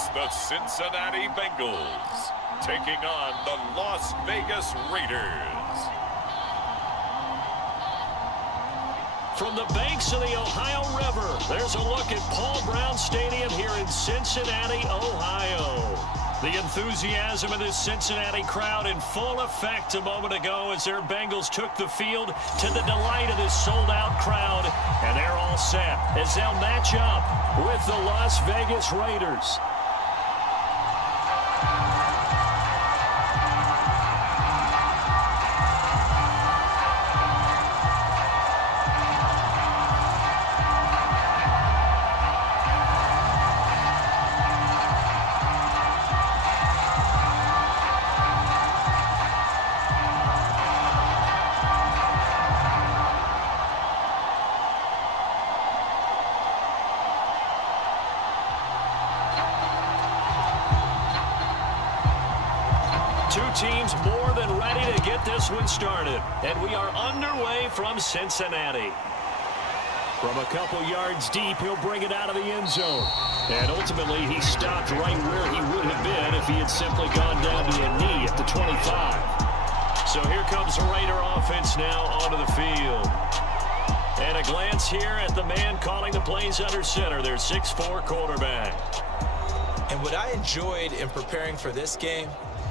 It's the Cincinnati Bengals taking on the Las Vegas Raiders. From the banks of the Ohio River, there's a look at Paul Brown Stadium here in Cincinnati, Ohio. The enthusiasm of this Cincinnati crowd in full effect a moment ago as their Bengals took the field to the delight of this sold-out crowd. And they're all set as they'll match up with the Las Vegas Raiders. Two teams more than ready to get this one started. And we are underway from Cincinnati. From a couple yards deep, he'll bring it out of the end zone. And ultimately, he stopped right where he would have been if he had simply gone down to a knee at the 25. So here comes the Raider offense now onto the field. And a glance here at the man calling the plays under center, their 6'4" quarterback. And what I enjoyed in preparing for this game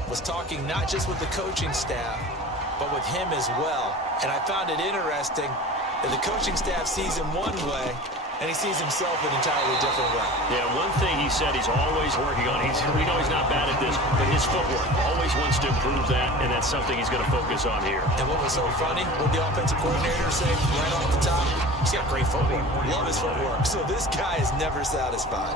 was talking not just with the coaching staff, but with him as well. And I found it interesting that the coaching staff sees him one way, and he sees himself an entirely different way. Yeah, one thing he said he's always working on, we know he's not bad at this, but his footwork, always wants to improve that, and that's something he's going to focus on here. And what was so funny, what the offensive coordinator said right off the top, he's got great footwork. Love his footwork. So this guy is never satisfied.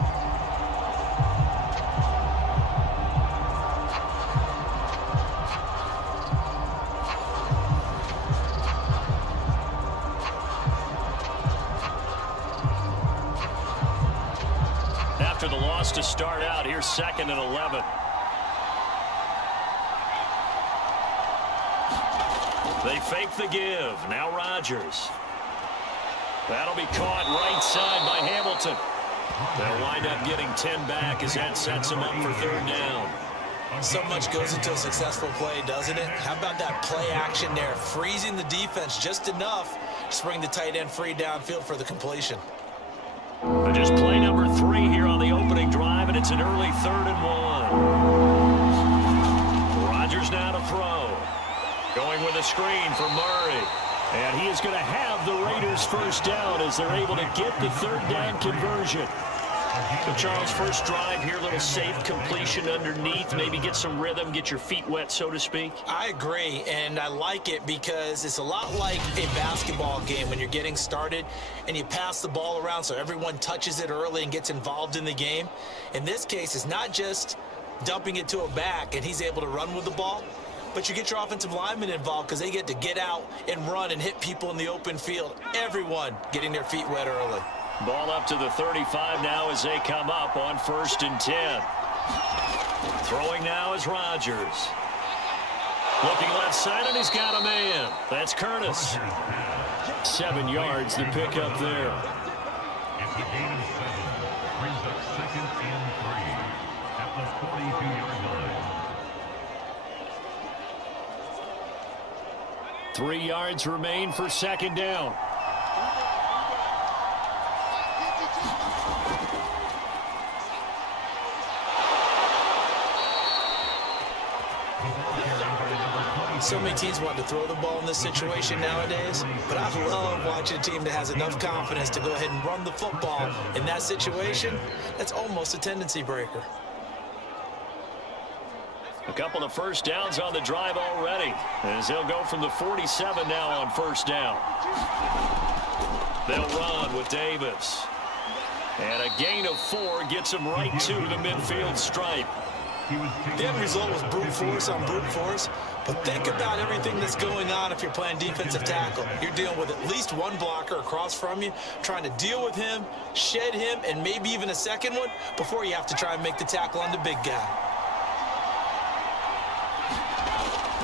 After the loss to start out, here's 2nd and 11. They fake the give. Now Rodgers. That'll be caught right side by Hamilton. They'll wind up getting 10 back as that sets them up for 3rd down. So much goes into a successful play, doesn't it? How about that play action there, freezing the defense just enough to bring the tight end free downfield for the completion. But just play number 3 here on the opening drive, and it's an early 3rd and 1. Rodgers now to throw. Going with a screen for Murray. And he is going to have the Raiders first down as they're able to get the 3rd down conversion. So Charles, first drive here, a little safe completion underneath, maybe get some rhythm, get your feet wet, so to speak. I agree, and I like it because it's a lot like a basketball game when you're getting started and you pass the ball around so everyone touches it early and gets involved in the game. In this case, it's not just dumping it to a back and he's able to run with the ball, but you get your offensive linemen involved because they get to get out and run and hit people in the open field. Everyone getting their feet wet early. Ball up to the 35 now as they come up on 1st and 10. Throwing now is Rodgers. Looking left side, and he's got a man. That's Curtis. 7 yards to pick up there. It's a gain of 7. Brings up 2nd and 3 at the 42-yard line. 3 yards remain for 2nd down. So many teams want to throw the ball in this situation nowadays, but I love watching a team that has enough confidence to go ahead and run the football. In that situation, that's almost a tendency breaker. A couple of first downs on the drive already, as they'll go from the 47 now on 1st down. They'll run with Davis. And a gain of 4 gets them right to the midfield stripe. The end result was brute force on brute force, but think about everything that's going on if you're playing defensive tackle. You're dealing with at least one blocker across from you, trying to deal with him, shed him, and maybe even a second one before you have to try and make the tackle on the big guy.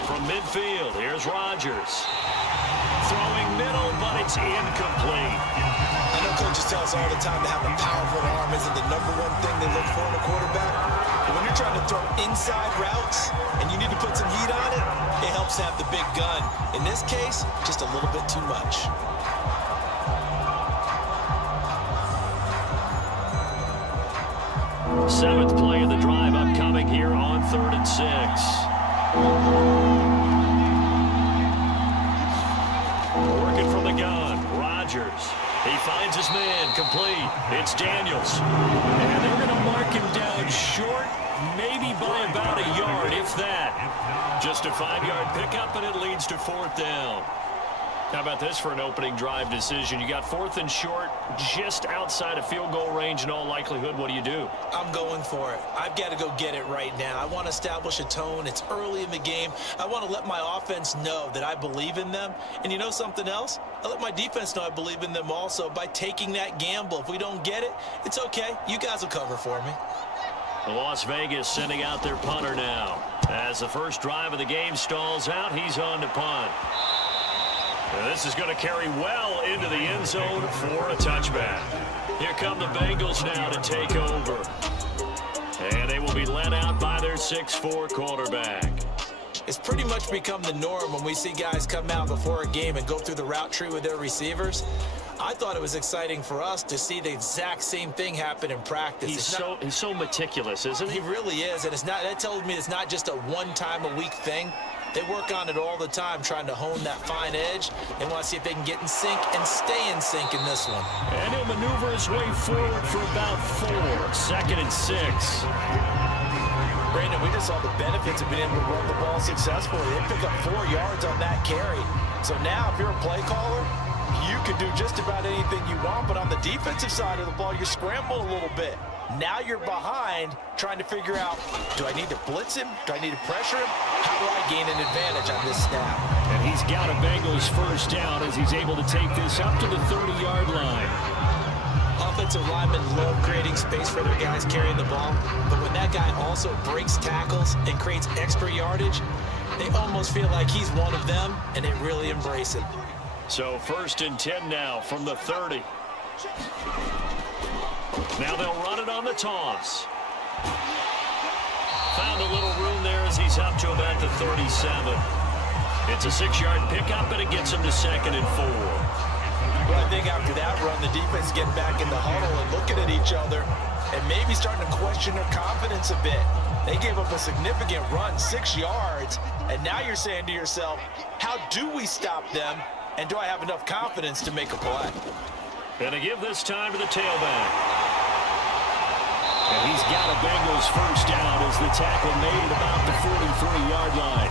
From midfield, here's Rodgers. Throwing middle, but it's incomplete. I know coaches tell us all the time that having a powerful arm isn't the #1 thing they look for in a quarterback. throw inside routes and you need to put some heat on it, it helps have the big gun. In this case, just a little bit too much. Seventh play of the drive upcoming here on 3rd and 6. Working from the gun, Rodgers. He finds his man, complete. It's Daniels. And they're going to mark him down short, maybe by about a yard, if that. Just a 5-yard pickup, and it leads to 4th down. How about this for an opening drive decision? You got 4th and short, just outside of field goal range in all likelihood. What do you do? I'm going for it. I've got to go get it right now. I want to establish a tone. It's early in the game. I want to let my offense know that I believe in them. And you know something else? I let my defense know I believe in them also by taking that gamble. If we don't get it, it's okay. You guys will cover for me. Las Vegas sending out their punter now. As the first drive of the game stalls out, he's on to punt. This is going to carry well into the end zone for a touchback. Here come the Bengals now to take over. And they will be led out by their 6'4" quarterback. It's pretty much become the norm when we see guys come out before a game and go through the route tree with their receivers. I thought it was exciting for us to see the exact same thing happen in practice. He's so meticulous, isn't he? He really is, and that tells me it's not just a one-time-a-week thing. They work on it all the time, trying to hone that fine edge. They want to see if they can get in sync and stay in sync in this one. And he'll maneuver his way forward for about 4. 2nd and 6. Brandon, we just saw the benefits of being able to run the ball successfully. They pick up 4 yards on that carry. So now, if you're a play caller, you can do just about anything you want, but on the defensive side of the ball, you're scrambling a little bit. Now you're behind, trying to figure out, do I need to blitz him? Do I need to pressure him? How do I gain an advantage on this snap? And he's got a Bengals first down as he's able to take this up to the 30-yard line. Offensive linemen love creating space for their guys carrying the ball, but when that guy also breaks tackles and creates extra yardage, they almost feel like he's one of them, and they really embrace it. So 1st and 10 now from the 30. Now they'll run it on the toss. Found a little room there as he's up to about the 37. It's a 6-yard pickup, and it gets him to 2nd and 4. Well, I think after that run, the defense is getting back in the huddle and looking at each other and maybe starting to question their confidence a bit. They gave up a significant run, 6 yards, and now you're saying to yourself, how do we stop them, and do I have enough confidence to make a play? Going to give this time to the tailback. And he's got a Bengals first down as the tackle made at about the 43-yard line.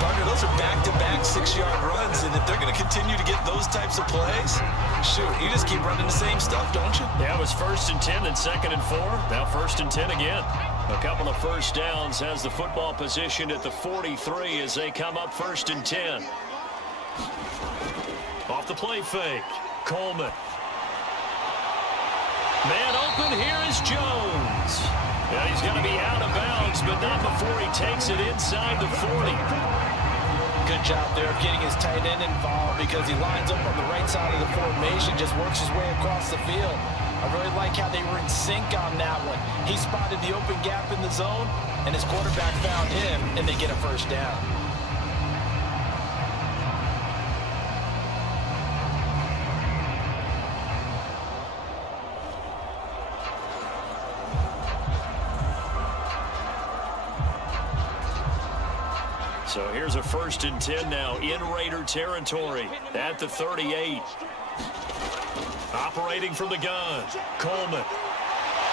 Partner, those are back-to-back 6-yard runs, and if they're going to continue to get those types of plays, shoot, you just keep running the same stuff, don't you? Yeah, it was 1st and 10, then 2nd and 4. Now 1st and 10 again. A couple of first downs has the football position at the 43 as they come up 1st and 10. Off the play fake, Coleman. Man open, here is Jones. Yeah, he's going to be out of bounds, but not before he takes it inside the 40. Good job there of getting his tight end involved because he lines up on the right side of the formation, just works his way across the field. I really like how they were in sync on that one. He spotted the open gap in the zone, and his quarterback found him, and they get a first down. So here's a 1st and 10 now in Raider territory at the 38. Operating from the gun, Coleman.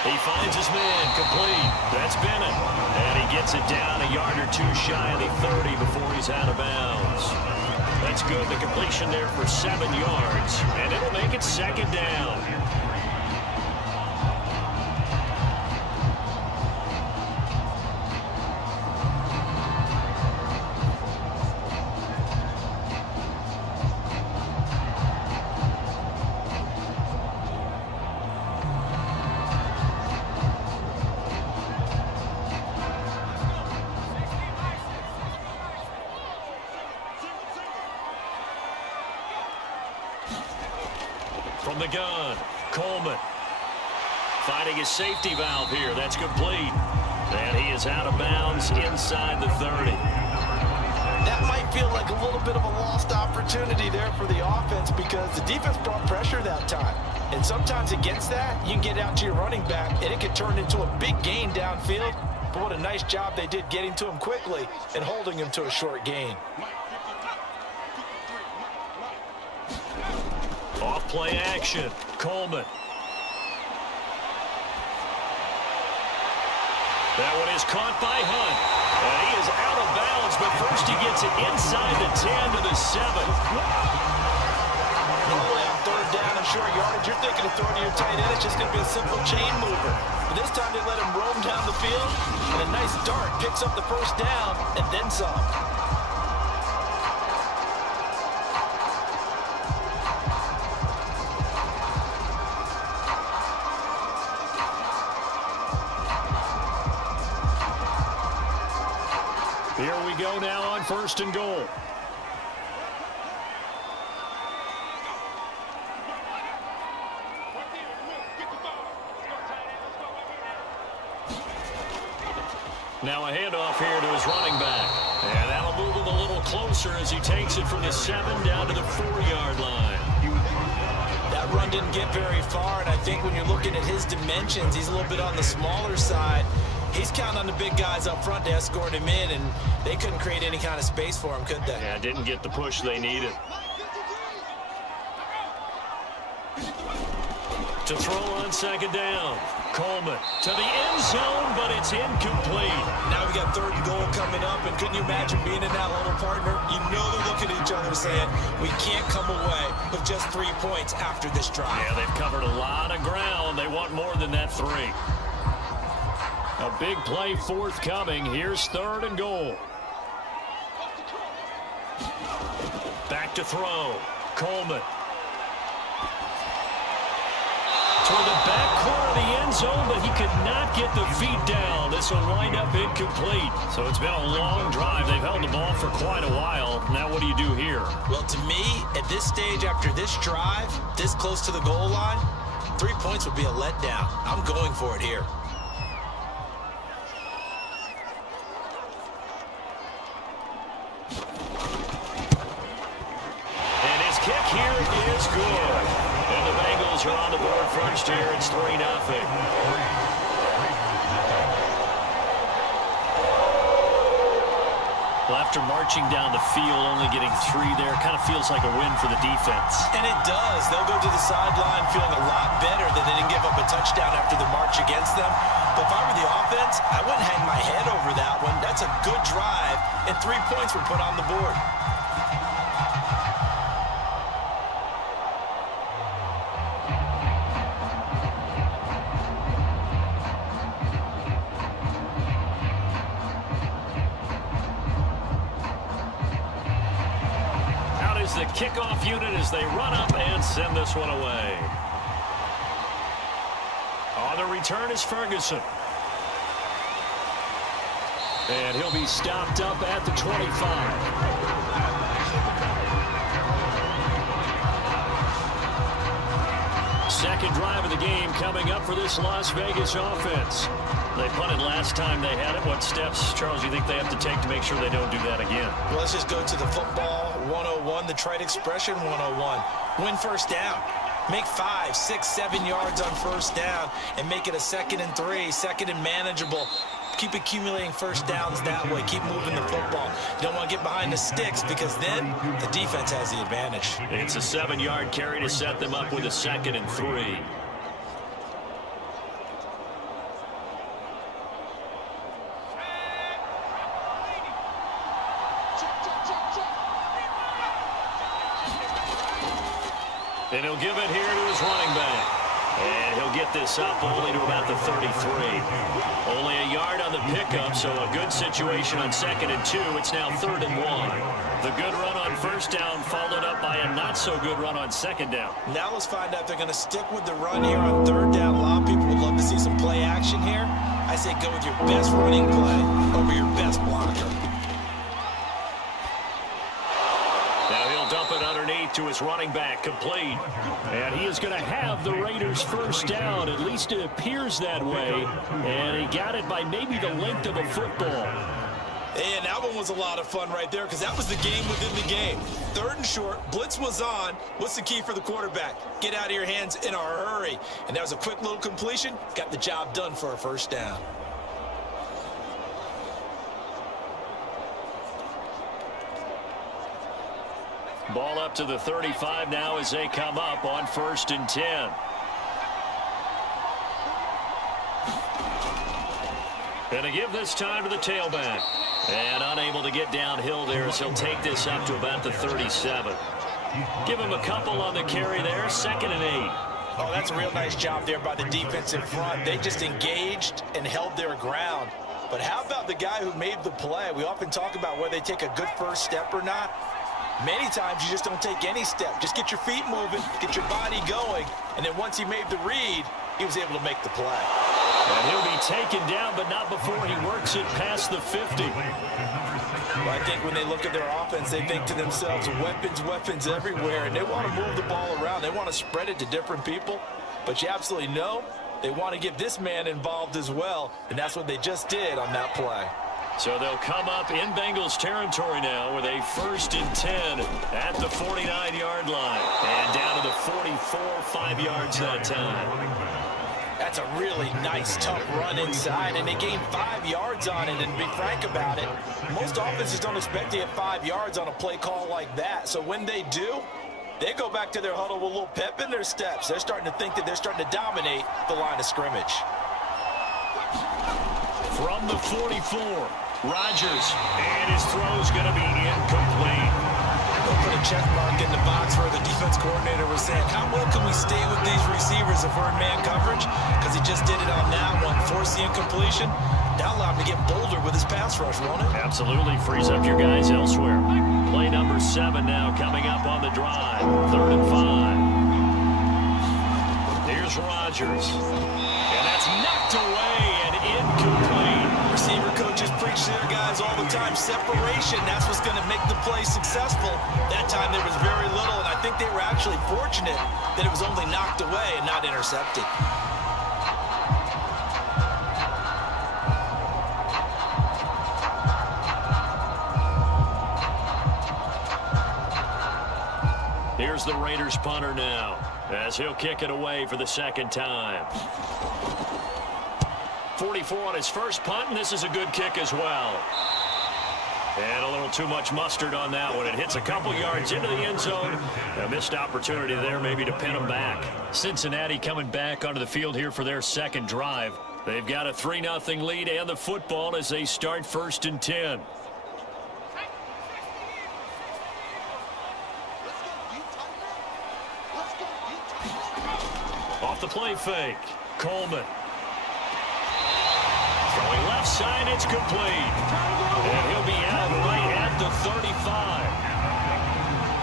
He finds his man, complete. That's Bennett. And he gets it down a yard or 2 shy of the 30 before he's out of bounds. That's good. The completion there for 7 yards. And it'll make it 2nd down. From the gun, Coleman. Finding his safety valve here. That's complete. And he is out of bounds inside the 30. That might feel like a little bit of a lost opportunity there for the offense because the defense brought pressure that time. And sometimes against that, you can get out to your running back, and it can turn into a big gain downfield. But what a nice job they did getting to him quickly and holding him to a short gain. Off play action. Coleman. That one is caught by Hunt. And he is out of bounds, but first he gets it inside the 10 to the 7. Normally on third down and short yardage, you're thinking of throwing to your tight end. It's just going to be a simple chain mover. But this time they let him roam down the field, and a nice dart picks up the first down and then some. Here we go now on 1st and goal. Now a handoff here to his running back. And that'll move him a little closer as he takes it from the 7 down to the 4-yard line. That run didn't get very far, and I think when you're looking at his dimensions, he's a little bit on the smaller side. He's counting on the big guys up front to escort him in, and they couldn't create any kind of space for him, could they? Yeah, didn't get the push they needed. To throw on 2nd down. Coleman to the end zone, but it's incomplete. Now we got 3rd and goal coming up, and couldn't you imagine being in that little partner? You know they're looking at each other saying, we can't come away with just 3 points after this drive. Yeah, they've covered a lot of ground. They want more than that 3. A big play forthcoming. Here's 3rd and goal. Back to throw. Coleman. Toward the back corner of the end zone, but he could not get the feet down. This will wind up incomplete. So it's been a long drive. They've held the ball for quite a while. Now what do you do here? Well, to me, at this stage after this drive, this close to the goal line, 3 points would be a letdown. I'm going for it here. And his kick here is good. And the Bengals are on the board first here. It's 3-0. Well, after marching down the field, only getting 3 there, kind of feels like a win for the defense. And it does. They'll go to the sideline feeling a lot better that they didn't give up a touchdown after the march against them. But if I were the offense, I wouldn't hang my head over that one. That's a good drive, and 3 points were put on the board. The kickoff unit as they run up and send this one away. On the return is Ferguson. And he'll be stopped up at the 25. Second drive of the game coming up for this Las Vegas offense. They punted last time they had it. What steps, Charles, do you think they have to take to make sure they don't do that again? Well, let's just go to the football 101, the trite expression 101. Win first down. Make 5, 6, 7 yards on first down and make it a 2nd and 3, 2nd and manageable. Keep accumulating first downs that way. Keep moving the football. You don't want to get behind the sticks because then the defense has the advantage. It's a 7-yard carry to set them up with a 2nd and 3. And he'll give it here to his running back. And he'll get this up only to about the 33. Only a yard on the pickup, so a good situation on 2nd and 2. It's now 3rd and 1. The good run on first down followed up by a not-so-good run on 2nd down. Now let's find out if they're going to stick with the run here on 3rd down. A lot of people would love to see some play action here. I say go with your best running play over your best blocker. Now he'll dump it underneath to his running back, complete. And he is going to have the Raiders first down. At least it appears that way. And he got it by maybe the length of a football. And that one was a lot of fun right there because that was the game within the game. 3rd and short, blitz was on. What's the key for the quarterback? Get out of your hands in a hurry. And that was a quick little completion. Got the job done for a first down. Ball up to the 35 now as they come up on 1st and 10. Going to give this time to the tailback. And unable to get downhill there as he'll take this up to about the 37. Give him a couple on the carry there. 2nd and 8. Oh, that's a real nice job there by the defensive front. They just engaged and held their ground. But how about the guy who made the play? We often talk about whether they take a good first step or not. Many times you just don't take any step. Just get your feet moving, get your body going, and then once he made the read, he was able to make the play. And he'll be taken down, but not before he works it past the 50. Well, I think when they look at their offense, they think to themselves, weapons, weapons everywhere, and they want to move the ball around. They want to spread it to different people, but you absolutely know they want to get this man involved as well, and that's what they just did on that play. So they'll come up in Bengals territory now with a 1st and 10 at the 49-yard line. And down to the 44, 5 yards that time. That's a really nice, tough run inside, and they gained 5 yards on it. And to be frank about it, most offenses don't expect to get 5 yards on a play call like that. So when they do, they go back to their huddle with a little pep in their steps. They're starting to think that they're starting to dominate the line of scrimmage. From the 44, Rodgers, and his throw's going to be incomplete. They'll put a check mark in the box where the defense coordinator was saying, how well can we stay with these receivers if we're in man coverage? Because he just did it on that one, forced the incompletion. That'll allow him to get bolder with his pass rush, won't it? Absolutely, frees up your guys elsewhere. Play number 7 now coming up on the drive. 3rd and 5. Here's Rodgers. And that's knocked away and incomplete. Receiver coaches preach to their guys all the time. Separation, that's what's going to make the play successful. That time there was very little, and I think they were actually fortunate that it was only knocked away and not intercepted. Here's the Raiders punter now as he'll kick it away for the 2nd time. 44 on his first punt, and this is a good kick as well. And a little too much mustard on that one. It hits a couple yards into the end zone. A missed opportunity there maybe to pin them back. Cincinnati coming back onto the field here for their 2nd drive. They've got a 3-0 lead and the football as they start 1st and 10. Off the play fake, Coleman. Throwing left side, it's complete. And he'll be out right at the 35.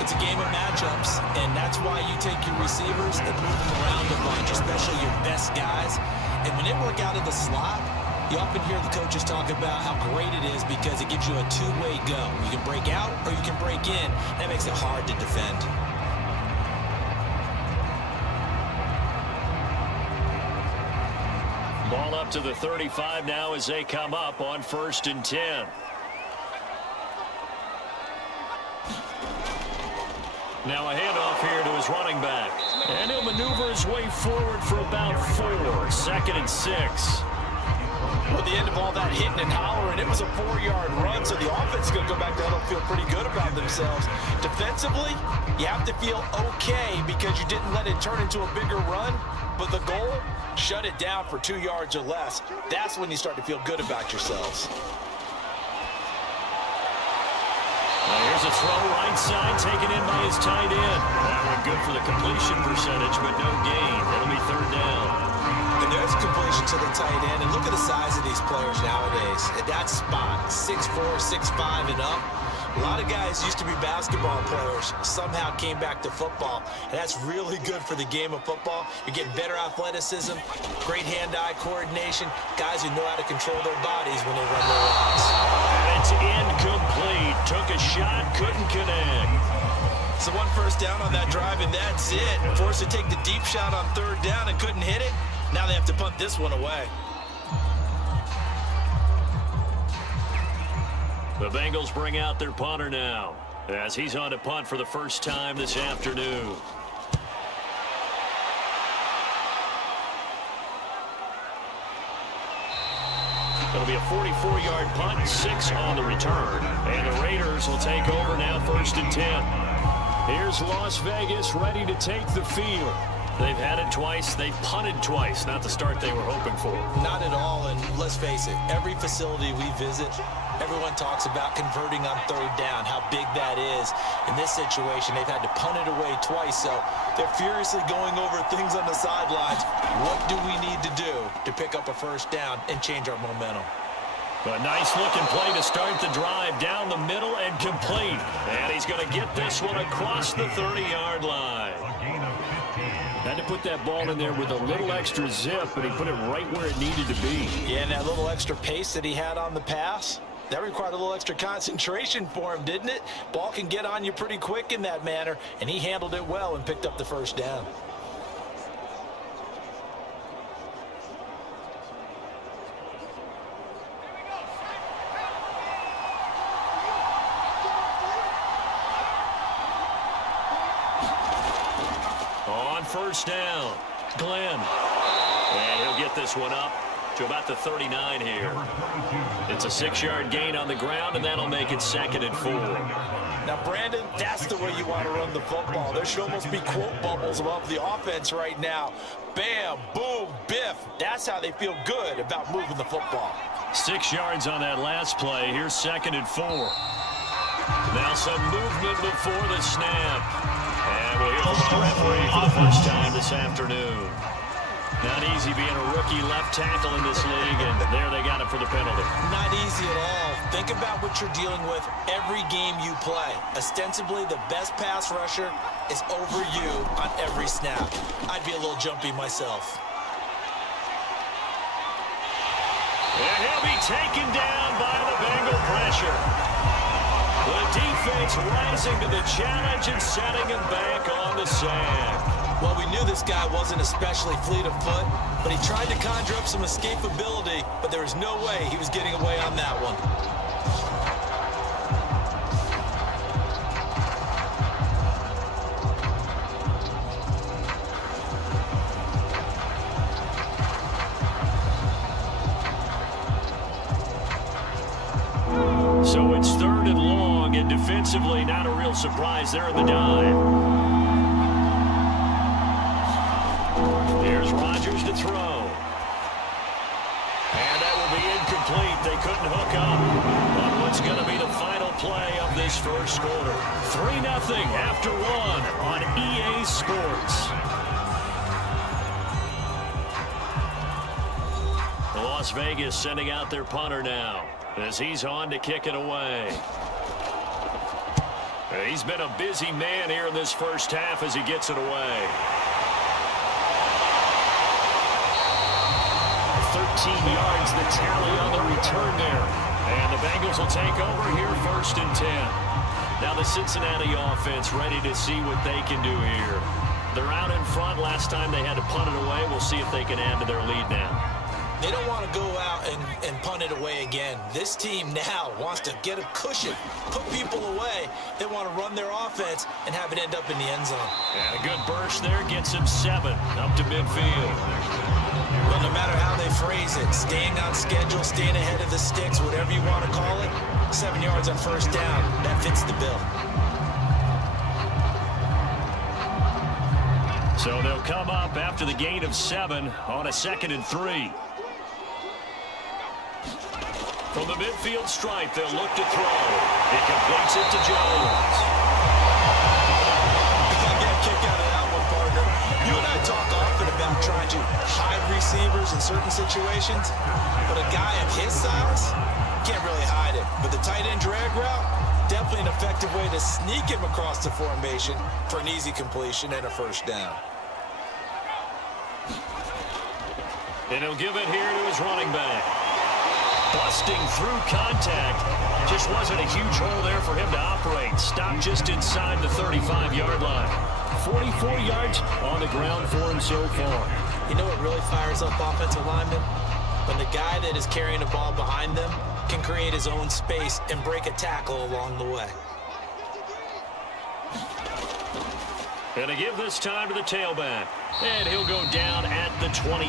It's a game of matchups, and that's why you take your receivers and move them around a bunch, especially your best guys. And when they work out of the slot, you often hear the coaches talk about how great it is because it gives you a two-way go. You can break out or you can break in. That makes it hard to defend. Ball up to the 35 now as they come up on 1st and 10. Now a handoff here to his running back. And he'll maneuver his way forward for about 4. 2nd and 6. Well, at the end of all that hitting and hollering, it was a 4-yard run, so the offense is going to go back there and feel pretty good about themselves. Defensively, you have to feel okay because you didn't let it turn into a bigger run, but the goal, shut it down for 2 yards or less. That's when you start to feel good about yourselves. Now here's a throw right side taken in by his tight end. That one good for the completion percentage, but no gain. That'll be 3rd down. And there's a completion to the tight end. And look at the size of these players nowadays. At that spot, 6'4", 6'5", and up. A lot of guys used to be basketball players, somehow came back to football, and that's really good for the game of football. You're getting better athleticism, great hand-eye coordination, guys who know how to control their bodies when they run their routes. And it's incomplete. Took a shot, couldn't connect. So one first down on that drive, and that's it. Forced to take the deep shot on third down and couldn't hit it. Now they have to punt this one away. The Bengals bring out their punter now, as he's on to punt for the first time this afternoon. It'll be a 44-yard punt, 6 on the return. And the Raiders will take over now, 1st and 10. Here's Las Vegas ready to take the field. They've had it twice. They've punted twice. Not the start they were hoping for. Not at all, and let's face it, every facility we visit, everyone talks about converting on third down, how big that is. In this situation, they've had to punt it away twice, so they're furiously going over things on the sidelines. What do we need to do to pick up a first down and change our momentum? A nice-looking play to start the drive down the middle and complete. And he's going to get this one across the 30-yard line. Had to put that ball in there with a little extra zip, but he put it right where it needed to be. Yeah, and that little extra pace that he had on the pass, that required a little extra concentration for him, didn't it? Ball can get on you pretty quick in that manner, and he handled it well and picked up the first down. First down, Glenn. And he'll get this one up to about the 39 here. It's a 6-yard gain on the ground, and that'll make it 2nd and 4. Now, Brandon, that's the way you want to run the football. There should almost be quote bubbles above the offense right now. Bam, boom, biff. That's how they feel good about moving the football. 6 yards on that last play. Here's 2nd and 4. Now some movement before the snap. And we'll hear from our referee for the first time this afternoon. Not easy being a rookie left tackle in this league, and there they got it for the penalty. Not easy at all. Think about what you're dealing with every game you play. Ostensibly, the best pass rusher is over you on every snap. I'd be a little jumpy myself. And he'll be taken down by the Bengal pressure. The defense rising to the challenge and setting him back on the sack. Well, we knew this guy wasn't especially fleet of foot, but he tried to conjure up some escapability, but there was no way he was getting away on that one. So it's 3rd and long, and defensively not a real surprise there in the dive. Here's Rodgers to throw. And that will be incomplete. They couldn't hook up on what's going to be the final play of this first quarter. 3-0 after 1 on EA Sports. Las Vegas sending out their punter now, as he's on to kick it away. He's been a busy man here in this first half as he gets it away. 13 yards the tally on the return there. And the Bengals will take over here 1st and 10. Now the Cincinnati offense ready to see what they can do here. They're out in front. Last time they had to punt it away. We'll see if they can add to their lead now. They don't want to go out and punt it away again. This team now wants to get a cushion, put people away. They want to run their offense and have it end up in the end zone. And a good burst there gets him 7 up to midfield. Well, no matter how they phrase it, staying on schedule, staying ahead of the sticks, whatever you want to call it, 7 yards on first down, that fits the bill. So they'll come up after the gain of 7 on a 2nd and 3. From the midfield stripe, they'll look to throw. He completes it to Jones. I get a kick out of that one, partner. You and I talk often about trying to hide receivers in certain situations, but a guy of his size can't really hide it. But the tight end drag route, definitely an effective way to sneak him across the formation for an easy completion and a first down. And he'll give it here to his running back. busting through contact. Just wasn't a huge hole there for him to operate. Stopped just inside the 35-yard line. 44 yards on the ground for him so far. You know what really fires up offensive linemen? When the guy that is carrying the ball behind them can create his own space and break a tackle along the way. Gonna give this time to the tailback. And he'll go down at the 28.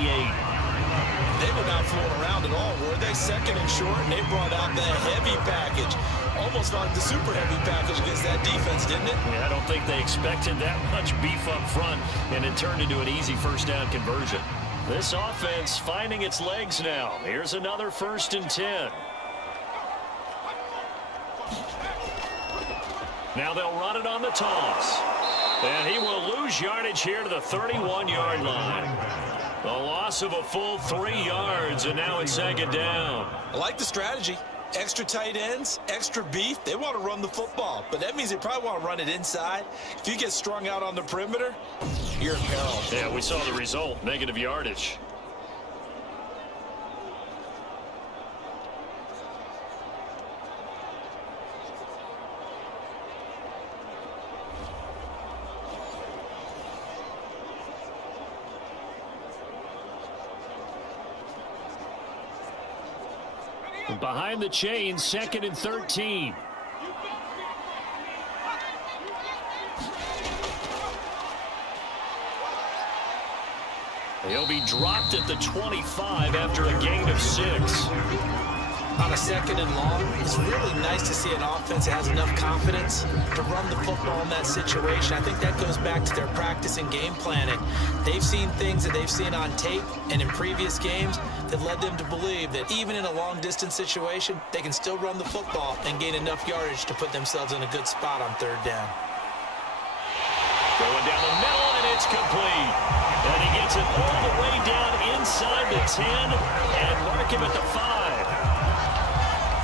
They were not fooling around at all, were they? Second and short, and they brought out the heavy package. Almost like the super heavy package against that defense, didn't it? Yeah, I don't think they expected that much beef up front, and it turned into an easy first down conversion. This offense finding its legs now. Here's another 1st and 10. Now they'll run it on the toss. And he will lose yardage here to the 31-yard line. The loss of a full 3 yards, and now it's 2nd down. I like the strategy. Extra tight ends, extra beef. They want to run the football, but that means they probably want to run it inside. If you get strung out on the perimeter, you're in peril. Yeah, we saw the result, negative yardage. Behind the chain, 2nd and 13. He'll be dropped at the 25 after a gain of 6. On a 2nd and long, it's really nice to see an offense that has enough confidence to run the football in that situation. I think that goes back to their practice and game planning. They've seen things that they've seen on tape and in previous games that led them to believe that even in a long-distance situation, they can still run the football and gain enough yardage to put themselves in a good spot on 3rd down. Going down the middle, and it's complete. And he gets it all the way down inside the 10 and mark him at the 5.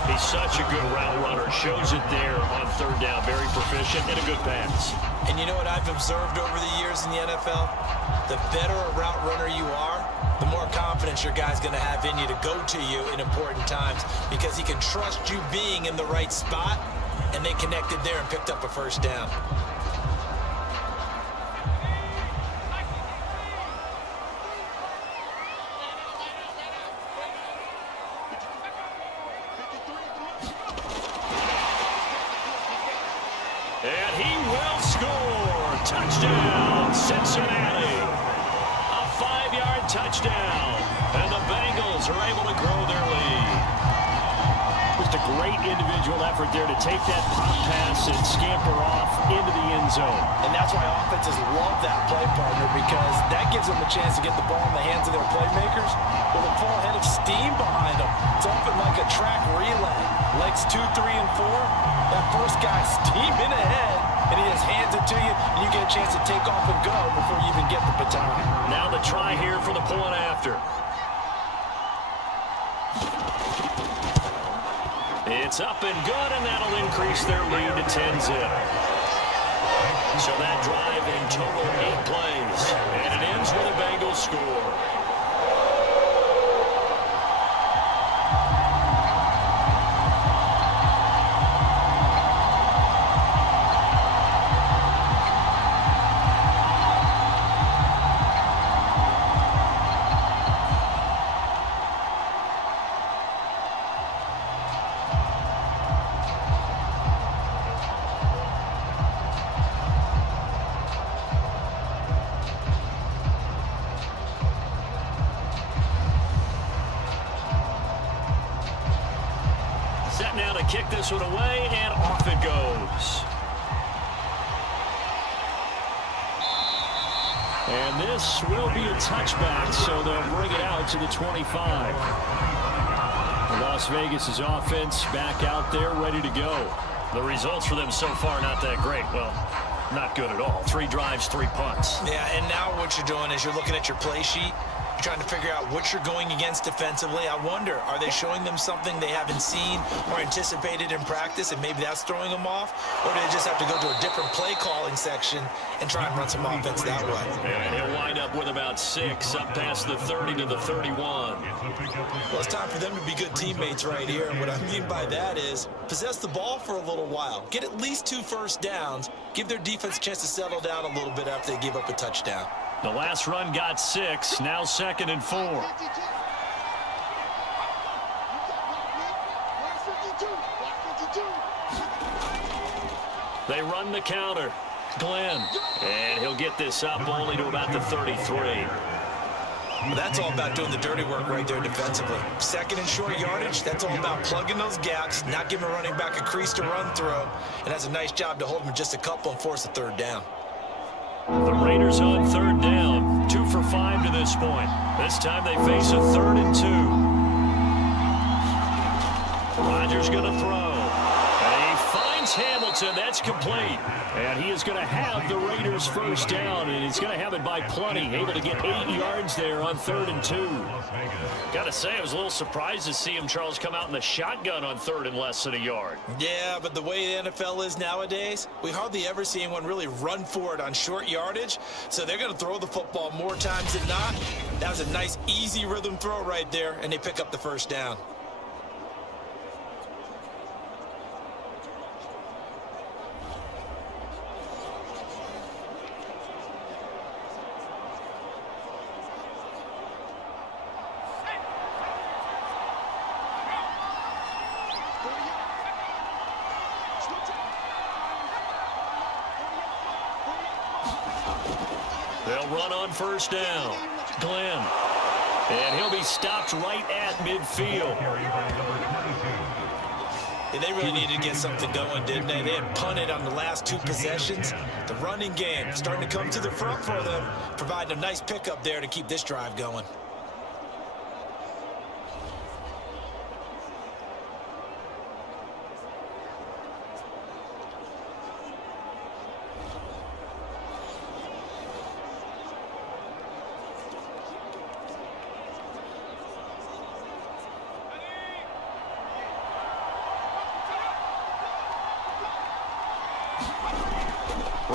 He's such a good route runner. Shows it there on 3rd down. Very proficient and a good pass. And you know what I've observed over the years in the NFL? The better a route runner you are, the more confidence your guy's going to have in you to go to you in important times because he can trust you being in the right spot, and they connected there and picked up a 1st down. And he will score. Touchdown, Cincinnati. A 5-yard touchdown. And the Bengals are able to grow their lead. Just a great individual effort there to take that pop pass and scamper off into the end zone. And that's why offenses love that play partner, because that gives them a chance to get the ball in the hands of their playmakers with a full head of steam behind them. It's often like a track relay. Legs 2, 3, and 4. That first guy steaming ahead, and he just hands it to you, and you get a chance to take off and go before you even get the baton. Now the try here for the point after. It's up and good, and that'll increase their lead to 10-zip. So that drive in total 8 plays, and it ends with a Bengals score. Set now to kick this one away, and off it goes. And this will be a touchback, so they'll bring it out to the 25. Las Vegas' offense back out there, ready to go. The results for them so far not that great. Well, not good at all. 3 drives, 3 punts. Yeah, and now what you're doing is you're looking at your play sheet. You're trying to figure out what you're going against defensively. I wonder, are they showing them something they haven't seen or anticipated in practice, and maybe that's throwing them off? Or do they just have to go to a different play calling section and try and run some offense that way? And he'll wind up with about 6, up past the 30 to the 31. Well, it's time for them to be good teammates right here, and what I mean by that is possess the ball for a little while, get at least 2 first downs, give their defense a chance to settle down a little bit after they give up a touchdown. The last run got 6, now 2nd and 4. They run the counter. Glenn, and he'll get this up only to about the 33. Well, that's all about doing the dirty work right there defensively. 2nd and short yardage, that's all about plugging those gaps, not giving a running back a crease to run through, and has a nice job to hold him just a couple and force a 3rd down. The Raiders on 3rd down, 2 for 5 to this point. This time they face a 3rd and 2. Rodgers going to throw. And he finds Hamilton. That's complete. And he is going to have the Raiders first down, and he's going to have it by plenty. Able to get 8 yards there on 3rd and 2. Got to say, I was a little surprised to see him, Charles, come out in the shotgun on 3rd and less than a yard. Yeah, but the way the NFL is nowadays, we hardly ever see anyone really run for it on short yardage. So they're going to throw the football more times than not. That was a nice, easy rhythm throw right there, and they pick up the first down. They'll run on first down. Glenn. And he'll be stopped right at midfield. Yeah, they really needed to get something going, didn't they? They had punted on the last 2 possessions. The running game starting to come to the front for them, providing a nice pickup there to keep this drive going.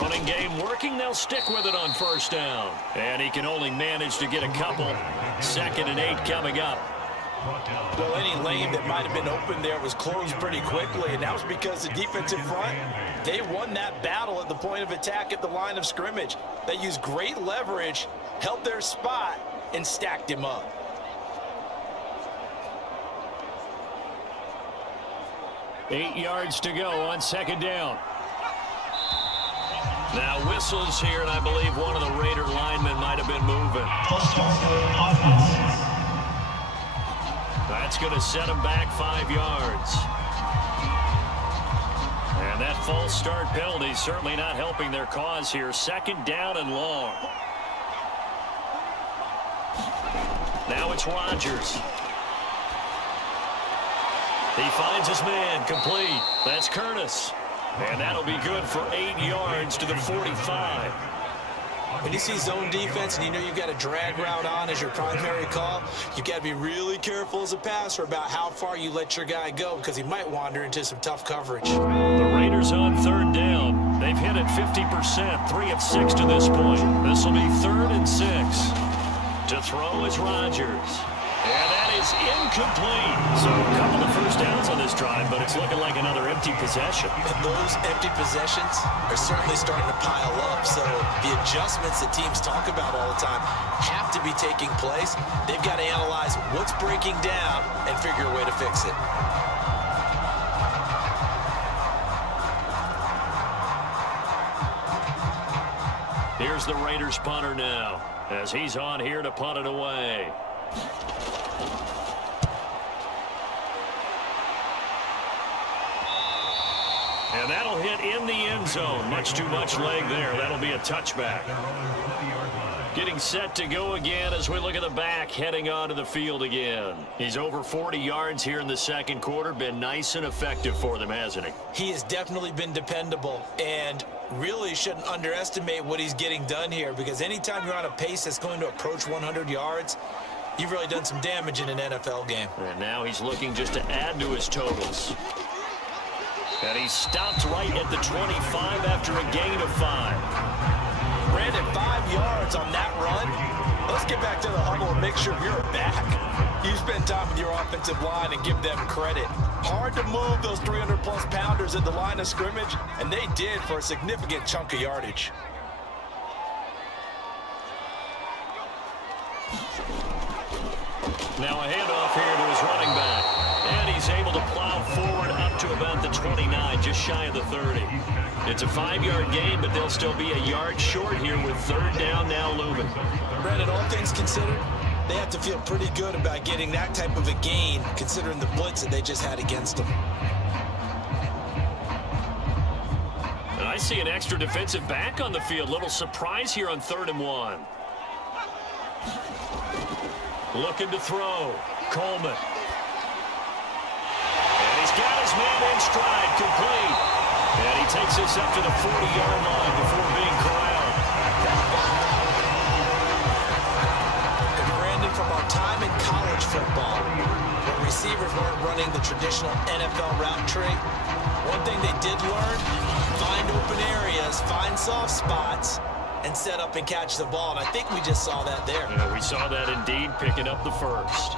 Running game working. They'll stick with it on first down. And he can only manage to get a couple. 2nd and 8 coming up. Well, any lane that might have been open there was closed pretty quickly, and that was because the defensive front, they won that battle at the point of attack at the line of scrimmage. They used great leverage, held their spot, and stacked him up. Eight yards to go on 2nd down. Now whistles here, and I believe one of the Raider linemen might have been moving. That's going to set him back 5 yards. And that false start penalty certainly not helping their cause here. 2nd down and long. Now it's Rodgers. He finds his man, complete. That's Curtis. And that'll be good for 8 yards to the 45. When you see zone defense and you know you've got a drag route on as your primary call, you've got to be really careful as a passer about how far you let your guy go because he might wander into some tough coverage. The Raiders on 3rd down. They've hit it 50%, 3 of 6 to this point. This will be 3rd and 6. To throw is Rodgers. And that is incomplete. So a couple of first downs on this drive, but it's looking like another empty possession. And those empty possessions are certainly starting to pile up. So the adjustments that teams talk about all the time have to be taking place. They've got to analyze what's breaking down and figure a way to fix it. Here's the Raiders punter now, as he's on here to punt it away. And that'll hit in the end zone. Much too much leg there. That'll be a touchback. Getting set to go again as we look at the back, heading onto the field again. He's over 40 yards here in the 2nd quarter. Been nice and effective for them, hasn't he? He has definitely been dependable. And really shouldn't underestimate what he's getting done here, because anytime you're on a pace that's going to approach 100 yards, you've really done some damage in an NFL game. And now he's looking just to add to his totals. And he stopped right at the 25 after a gain of 5. Brandon, 5 yards on that run. Let's get back to the huddle and make sure you're back. You spend time with your offensive line and give them credit. Hard to move those 300-plus pounders at the line of scrimmage, and they did for a significant chunk of yardage. Now a handoff here to his running back. And he's able to plow forward up to about the 29, just shy of the 30. It's a 5-yard gain, but they'll still be a yard short here with 3rd down now looming. Brandon, all things considered, they have to feel pretty good about getting that type of a gain, considering the blitz that they just had against them. And I see an extra defensive back on the field. Little surprise here on 3rd and 1. Looking to throw. Coleman. And he's got his man in stride, complete. And he takes us up to the 40-yard line before being corralled. And Brandon, from our time in college football, where receivers weren't running the traditional NFL route tree, one thing they did learn, find open areas, find soft spots, and set up and catch the ball. And I think we just saw that there. Yeah, we saw that indeed, picking up the first.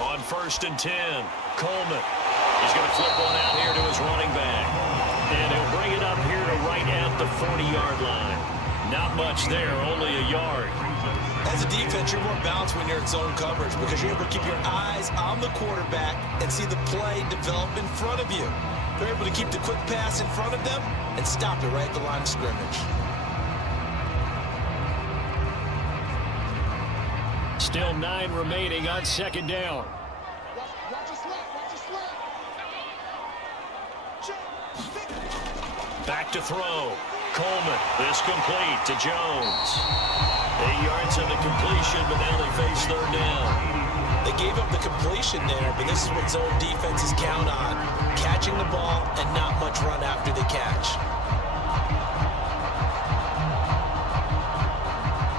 On 1st and 10, Coleman. He's going to flip one out here to his running back. And he'll bring it up here to right at the 40-yard line. Not much there, only a yard. As a defense, you're more balanced when you're in zone coverage because you're able to keep your eyes on the quarterback and see the play develop in front of you. They're able to keep the quick pass in front of them and stop it right at the line of scrimmage. Still 9 remaining on 2nd down. Back to throw. Coleman. This complete to Jones. 8 yards on the completion, but now they face 3rd down. They gave up the completion there, but this is what zone defenses count on. Catching the ball and not much run after the catch.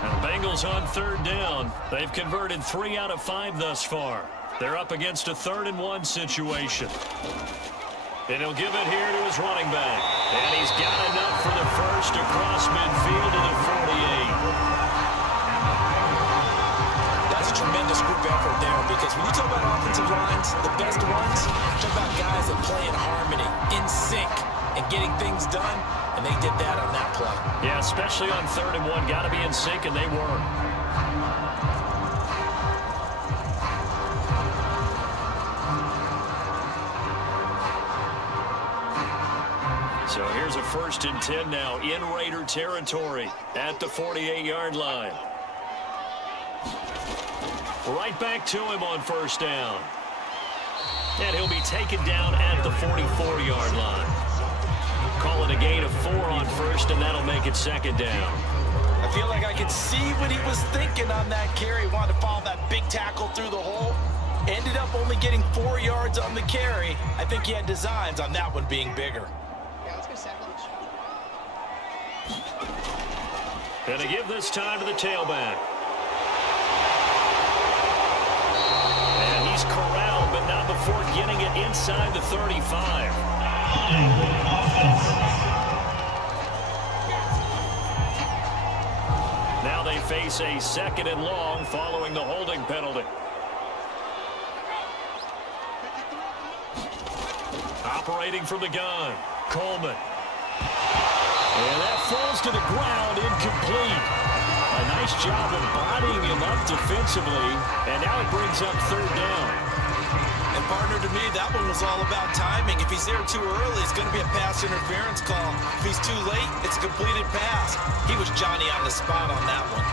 Now Bengals on 3rd down. They've converted 3 out of 5 thus far. They're up against a 3rd and 1 situation. And he'll give it here to his running back. And he's got enough for the first across midfield to the 48. That's a tremendous group effort there, because when you talk about offensive lines, the best ones, talk about guys that play in harmony, in sync, and getting things done, and they did that on that play. Yeah, especially on 3rd and 1. Got to be in sync, and they were. So here's a 1st and 10 now in Raider territory at the 48-yard line. Right back to him on 1st down. And he'll be taken down at the 44-yard line. Call it a gain of 4 on 1st, and that'll make it 2nd down. I feel like I could see what he was thinking on that carry. He wanted to follow that big tackle through the hole. Ended up only getting 4 yards on the carry. I think he had designs on that one being bigger. And to give this time to the tailback. And he's corralled, but not before getting it inside the 35. Now they face a 2nd and long following the holding penalty. Operating from the gun, Coleman. And that falls to the ground, incomplete. A nice job of bodying him up defensively, and now it brings up 3rd down. And partner, to me, that one was all about timing. If he's there too early, it's going to be a pass interference call. If he's too late, it's a completed pass. He was Johnny on the spot on that one.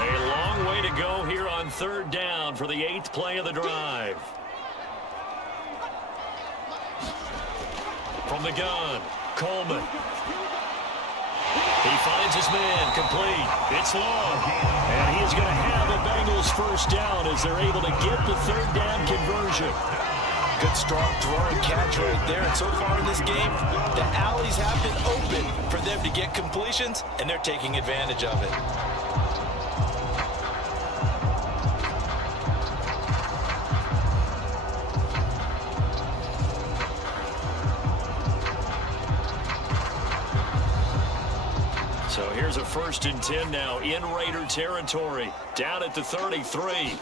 A long way to go here on 3rd down for the 8th play of the drive. From the gun, Coleman. He finds his man, complete. It's long. And he is going to have a Bengals first down as they're able to get the third down conversion. Good strong throw and catch right there. And so far in this game, the alleys have been open for them to get completions, and they're taking advantage of it. So here's a 1st and 10 now in Raider territory, down at the 33.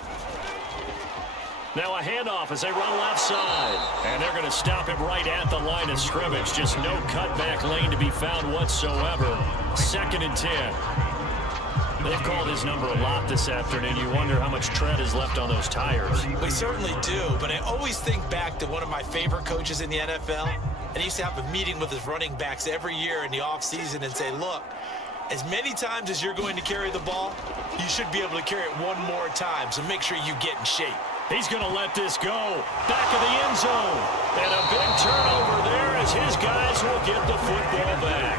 Now a handoff as they run left side. And they're going to stop him right at the line of scrimmage. Just no cutback lane to be found whatsoever. 2nd and 10. They've called his number a lot this afternoon. You wonder how much tread is left on those tires. We certainly do, but I always think back to one of my favorite coaches in the NFL. And he used to have a meeting with his running backs every year in the offseason and say, look, as many times as you're going to carry the ball, you should be able to carry it one more time, so make sure you get in shape. He's going to let this go. Back of the end zone. And a big turnover there as his guys will get the football back.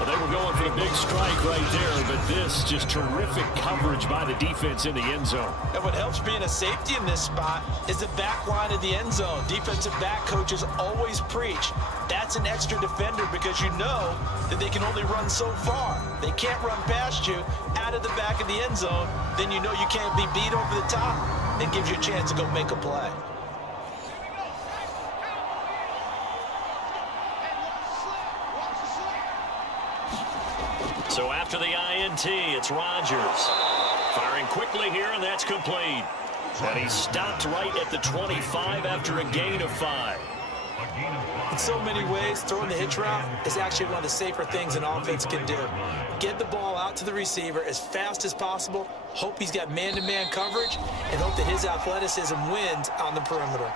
Well, they were going for the big strike right there, but this just terrific coverage by the defense in the end zone. And what helps being a safety in this spot is the back line of the end zone. Defensive back coaches always preach. That's an extra defender because you know that they can only run so far. They can't run past you out of the back of the end zone. Then you know you can't be beat over the top. It gives you a chance to go make a play. So after the INT, it's Rodgers. Firing quickly here, and that's complete. And he stopped right at the 25 after a gain of 5. In so many ways, throwing the hitch route is actually one of the safer things an offense can do. Get the ball out to the receiver as fast as possible, hope he's got man-to-man coverage, and hope that his athleticism wins on the perimeter.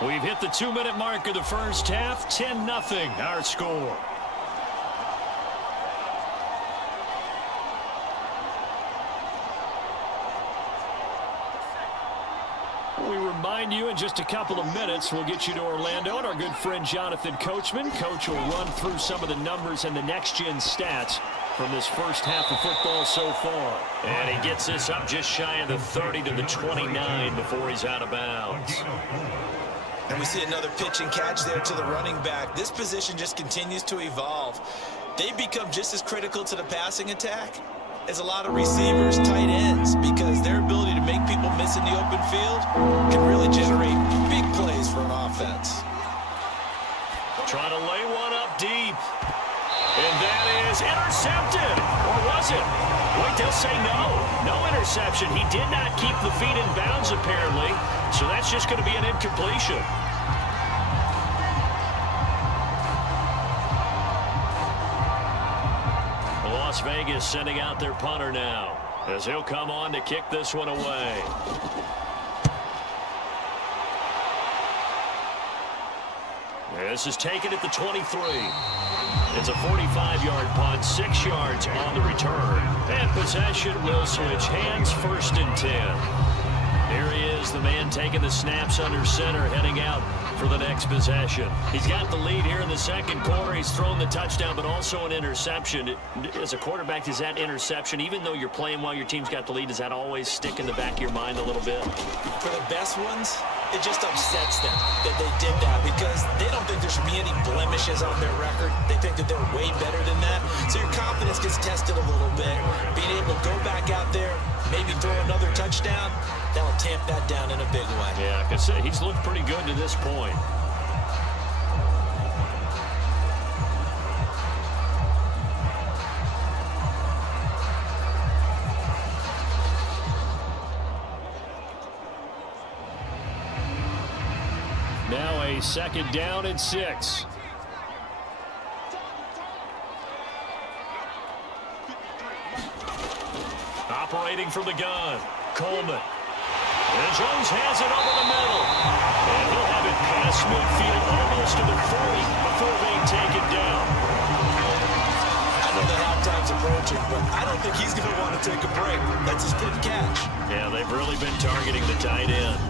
We've hit the 2-minute mark of the first half. 10-0 our score. We remind you in just a couple of minutes, we'll get you to Orlando and our good friend Jonathan Coachman. Coach will run through some of the numbers and the next-gen stats from this first half of football so far. And he gets this up just shy of the 30 to the 29 before he's out of bounds. And we see another pitch and catch there to the running back. This position just continues to evolve. They become just as critical to the passing attack as a lot of receivers, tight ends, because their ability to make people miss in the open field can really generate big plays for an offense. Trying to lay one up deep. And that is intercepted. Or was it? Wait, they'll say no. No interception. He did not keep the feet in bounds, apparently. So that's just going to be an incompletion. Las Vegas sending out their punter now as he'll come on to kick this one away. This is taken at the 23. It's a 45-yard punt, 6 yards on the return. And possession will switch hands, 1st and 10. Here he is, the man taking the snaps under center, heading out for the next possession. He's got the lead here in the second quarter. He's thrown the touchdown, but also an interception. As a quarterback, does that interception, even though you're playing while your team's got the lead, does that always stick in the back of your mind a little bit? For the best ones, it just upsets them that they did that because they don't think there should be any blemishes on their record. They think that they're way better than that. So your confidence gets tested a little bit. Being able to go back out there, maybe throw another touchdown, that'll tamp that down in a big way. Yeah, because he's looked pretty good to this point. Now a 2nd down and 6. Operating from the gun, Coleman. And Jones has it over the middle. And he'll have it past midfield almost to the 40 before being taken down. I know that halftime's approaching, but I don't think he's going to want to take a break. That's his good catch. Yeah, they've really been targeting the tight end.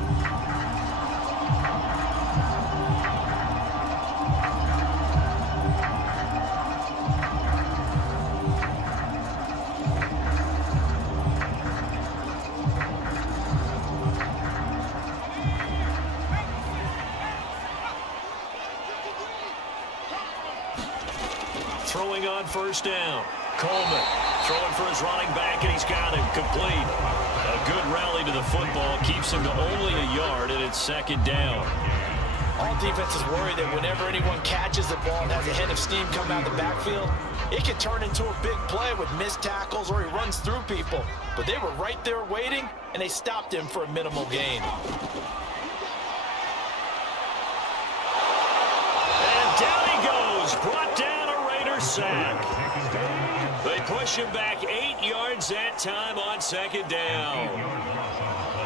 throwing on first down. Coleman throwing for his running back, and he's got him complete. A good rally to the football keeps him to only a yard, and it's second down. All defenses worry that whenever anyone catches the ball and has a head of steam coming out of the backfield, it can turn into a big play with missed tackles or he runs through people. But they were right there waiting, and they stopped him for a minimal gain. And down he goes, brought down a Raider sack. They push him back 8 yards that time on second down.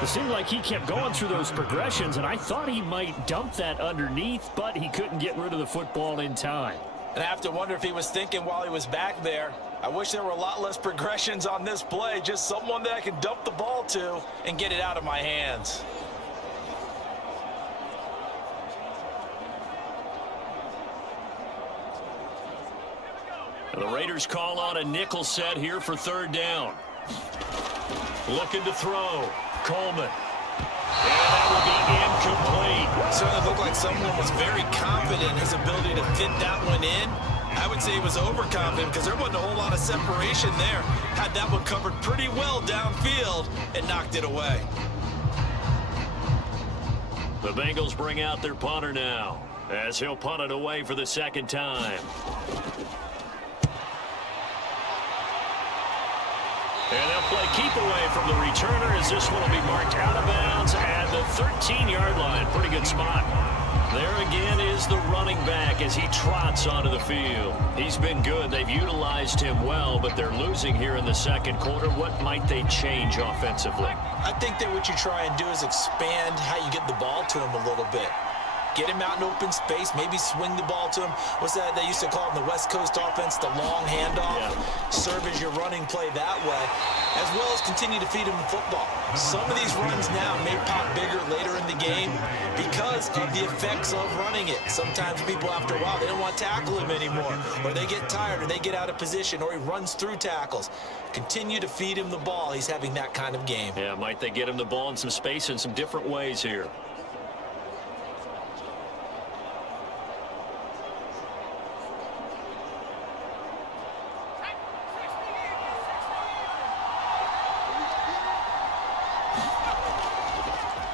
It seemed like he kept going through those progressions, and I thought he might dump that underneath, but he couldn't get rid of the football in time. And I have to wonder if he was thinking while he was back there, I wish there were a lot less progressions on this play, just someone that I can dump the ball to and get it out of my hands. The Raiders call on a nickel set here for third down. Looking to throw. Coleman. And that will be incomplete. Certainly looked like someone was very confident in his ability to fit that one in. I would say he was overconfident because there wasn't a whole lot of separation there. Had that one covered pretty well downfield and knocked it away. The Bengals bring out their punter now as he'll punt it away for the second time. And they'll play keep away from the returner as this one will be marked out of bounds at the 13-yard line. Pretty good spot. There again is the running back as he trots onto the field. He's been good. They've utilized him well, but they're losing here in the second quarter. What might they change offensively? I think that what you try and do is expand how you get the ball to him a little bit. Get him out in open space, maybe swing the ball to him. What's that they used to call it in the West Coast offense, the long handoff? Yeah. Serve as your running play that way, as well as continue to feed him the football. Some of these runs now may pop bigger later in the game because of the effects of running it. Sometimes people, after a while, they don't want to tackle him anymore, or they get tired, or they get out of position, or he runs through tackles. Continue to feed him the ball. He's having that kind of game. Yeah, might they get him the ball in some space in some different ways here?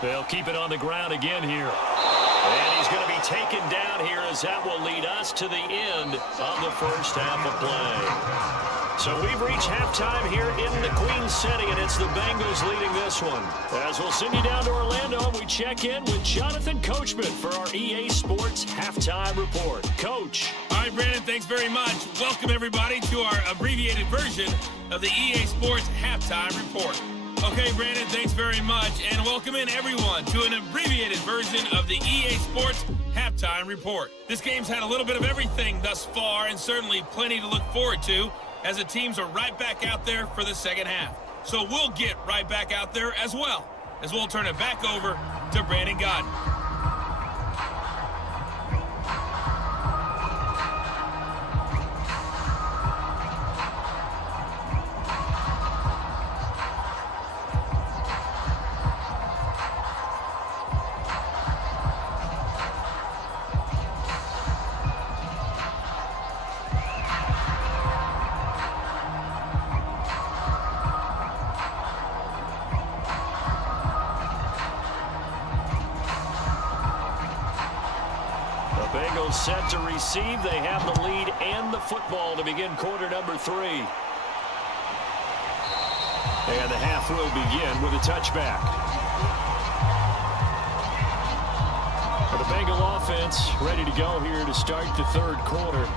They'll keep it on the ground again here. And he's going to be taken down here as that will lead us to the end of the first half of play. So we've reached halftime here in the Queen setting, and it's the Bengals leading this one. As we'll send you down to Orlando, we check in with Jonathan Coachman for our EA Sports Halftime Report. Coach. All right, Brandon, thanks very much. Welcome, everybody, to our abbreviated version of the EA Sports Halftime Report. Okay, Brandon, thanks very much, and welcome in everyone to an abbreviated version of the EA Sports Halftime Report. This game's had a little bit of everything thus far, and certainly plenty to look forward to, as the teams are right back out there for the second half. So we'll get right back out there as well, as we'll turn it back over to Brandon Godden. Bengals set to receive. They have the lead and the football to begin quarter number 3. And the half will begin with a touchback. The Bengal offense ready to go here to start the third quarter.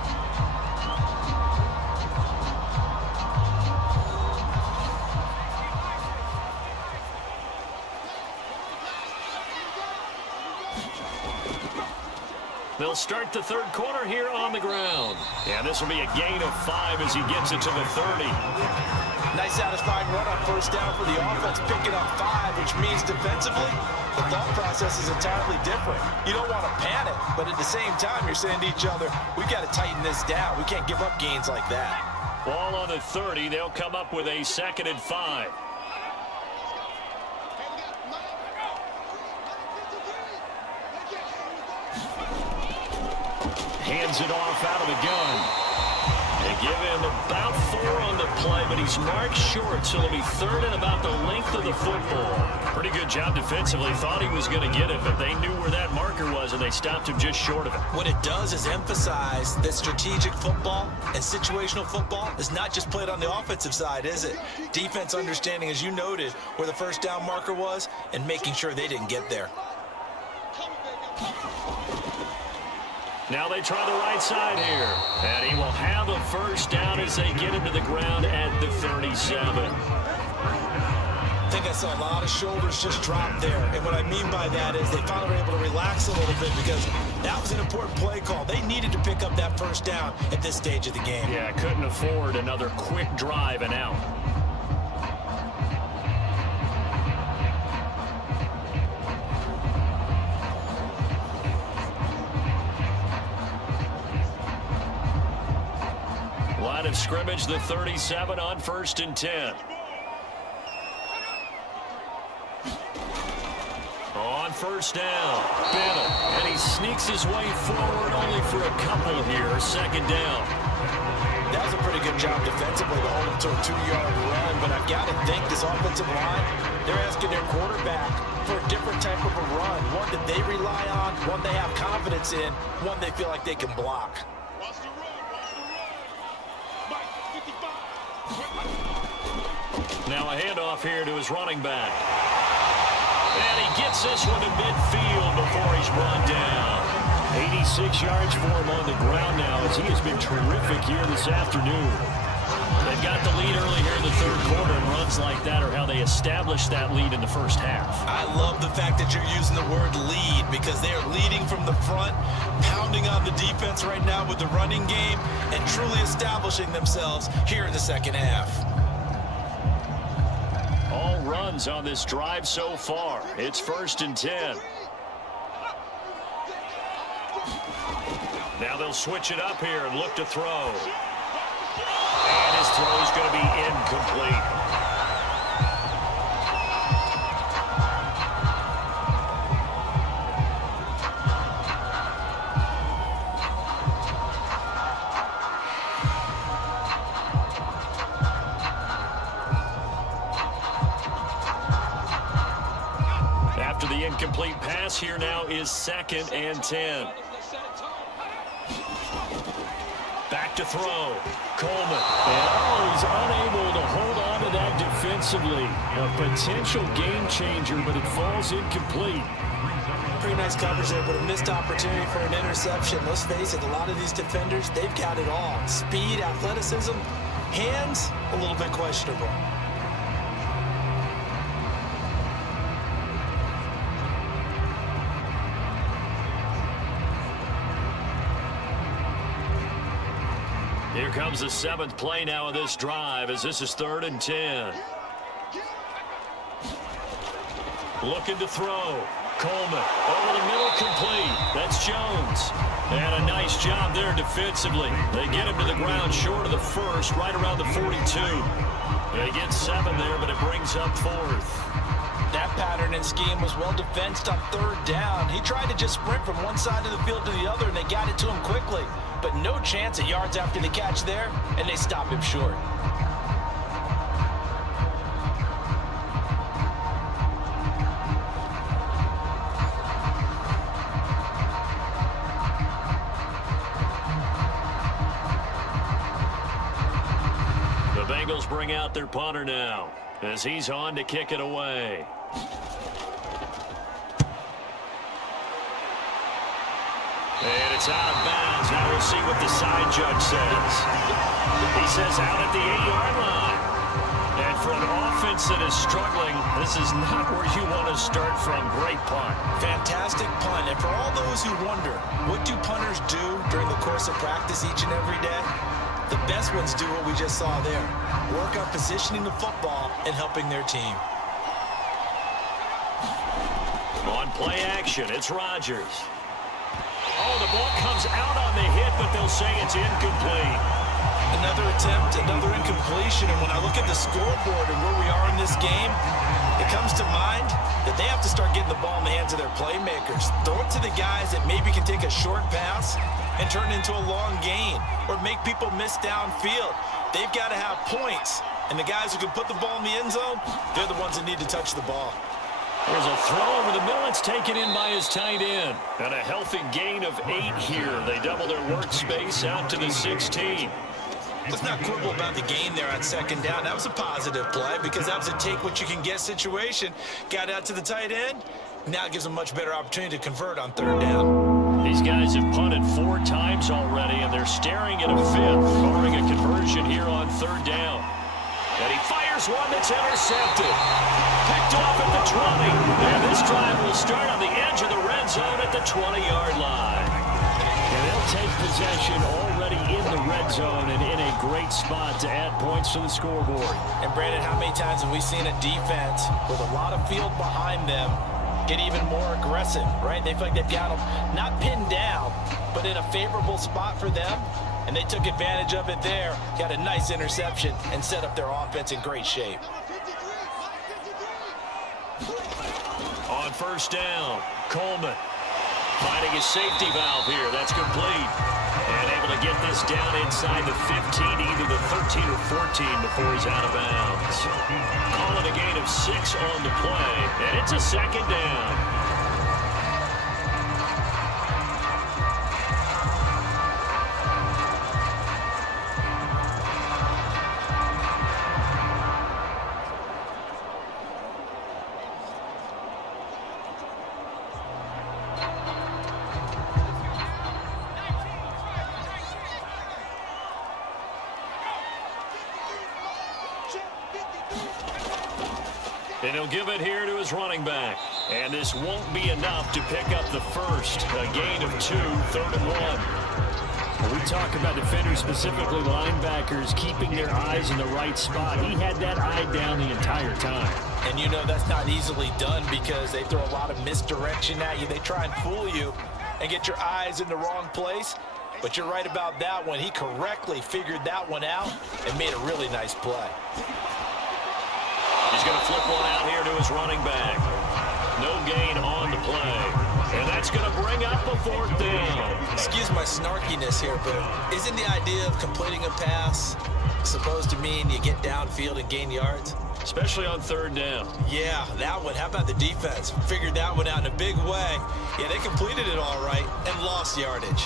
They'll start the third quarter here on the ground. And this will be a gain of 5 as he gets it to the 30. Nice satisfying run on first down for the offense, picking up 5, which means defensively, the thought process is entirely different. You don't want to panic, but at the same time, you're saying to each other, we've got to tighten this down. We can't give up gains like that. Ball on the 30. They'll come up with a 2nd and 5. Hands it off out of the gun. give him about 4 on the play, but he's marked short, so it'll be 3rd and about the length of the football. Pretty good job defensively. Thought he was going to get it, but they knew where that marker was, and they stopped him just short of it. What it does is emphasize that strategic football and situational football is not just played on the offensive side, is it? Defense understanding, as you noted, where the first down marker was and making sure they didn't get there. Now they try the right side here. And he will have a first down as they get him to the ground at the 37. I think I saw a lot of shoulders just drop there. And what I mean by that is they finally were able to relax a little bit because that was an important play call. They needed to pick up that first down at this stage of the game. Yeah, couldn't afford another quick drive and out. Line of scrimmage, the 37 on 1st and 10. On first down, Bennett, and he sneaks his way forward only for a couple here, 2nd down. That was a pretty good job defensively to hold him to a 2-yard run, but I've got to think this offensive line, they're asking their quarterback for a different type of a run, one that they rely on, one they have confidence in, one they feel like they can block. Now a handoff here to his running back. And he gets this one to midfield before he's run down. 86 yards for him on the ground now as he has been terrific here this afternoon. They've got the lead early here in the 3rd quarter, and runs like that are how they established that lead in the first half. I love the fact that you're using the word lead because they are leading from the front, pounding on the defense right now with the running game, and truly establishing themselves here in the 2nd half. All runs on this drive so far. It's 1st and 10. Now they'll switch it up here and look to throw. And his throw is going to be incomplete. After the incomplete pass, here now is 2nd and 10. Back to throw. Coleman. And he's unable to hold on to that defensively. A potential game changer, but it falls incomplete. Pretty nice coverage there, but a missed opportunity for an interception. Let's face it, a lot of these defenders, they've got it all. Speed, athleticism, hands, a little bit questionable. Here comes the 7th play now of this drive as this is 3rd and 10. Looking to throw. Coleman over the middle, complete. That's Jones. And a nice job there defensively. They get him to the ground short of the 1st, right around the 42. They get 7 there, but it brings up 4th. That pattern and scheme was well defensed on 3rd down. He tried to just sprint from one side of the field to the other, and they got it to him quickly. But no chance at yards after the catch there, and they stop him short. The Bengals bring out their punter now as he's on to kick it away. And it's out of bounds. Now we'll see what the side judge says. He says out at the 8-yard line. And for an offense that is struggling, this is not where you want to start from. Great punt. Fantastic punt. And for all those who wonder, what do punters do during the course of practice each and every day? The best ones do what we just saw there. Work on positioning the football and helping their team. On play action, it's Rodgers. Oh, the ball comes out on the hit, but they'll say it's incomplete. Another attempt, another incompletion, and when I look at the scoreboard and where we are in this game, it comes to mind that they have to start getting the ball in the hands of their playmakers. Throw it to the guys that maybe can take a short pass and turn it into a long gain or make people miss downfield. They've got to have points. And the guys who can put the ball in the end zone, they're the ones that need to touch the ball. There's a throw over the middle. It's taken in by his tight end. And a healthy gain of 8 here. They double their workspace out to the 16. Let's not quibble about the gain there on second down. That was a positive play because that was a take-what-you-can-get situation. Got out to the tight end. Now it gives them a much better opportunity to convert on third down. These guys have punted 4 times already, and they're staring at a 5th, barring a conversion here on third down. And he fires one that's intercepted. Picked off at the 20. And this drive will start on the edge of the red zone at the 20-yard line. And they'll take possession already in the red zone and in a great spot to add points to the scoreboard. And Brandon, how many times have we seen a defense with a lot of field behind them get even more aggressive, right? They feel like they've got them not pinned down, but in a favorable spot for them. And they took advantage of it there, got a nice interception, and set up their offense in great shape. On first down, Coleman finding his safety valve here. That's complete. And able to get this down inside the 15, either the 13 or 14 before he's out of bounds. Call it a gain of 6 on the play, and it's a second down. And he'll give it here to his running back. And this won't be enough to pick up the first. A gain of 2, 3rd and 1. When we talk about defenders, specifically linebackers, keeping their eyes in the right spot, he had that eye down the entire time. And you know that's not easily done because they throw a lot of misdirection at you. They try and fool you and get your eyes in the wrong place. But you're right about that one. He correctly figured that one out and made a really nice play. He's going to flip one out here to his running back. No gain on the play. And that's going to bring up a 4th down. Excuse my snarkiness here, but isn't the idea of completing a pass supposed to mean you get downfield and gain yards? Especially on 3rd down. Yeah, that one. How about the defense? Figured that one out in a big way. Yeah, they completed it all right and lost yardage.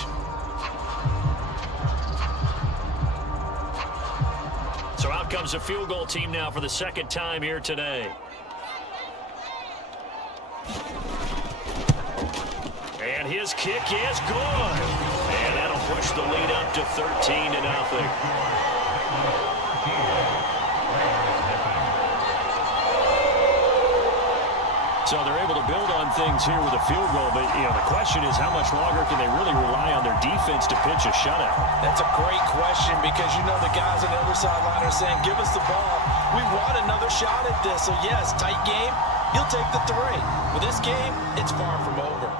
So out comes a field goal team now for the 2nd time here today. And his kick is good. And that'll push the lead up to 13-0. So they're able to build on things here with a field goal, but the question is how much longer can they really rely on their defense to pitch a shutout? That's a great question because you know the guys on the other sideline are saying, give us the ball. We want another shot at this. So yes, tight game, you'll take the 3. With this game, it's far from over.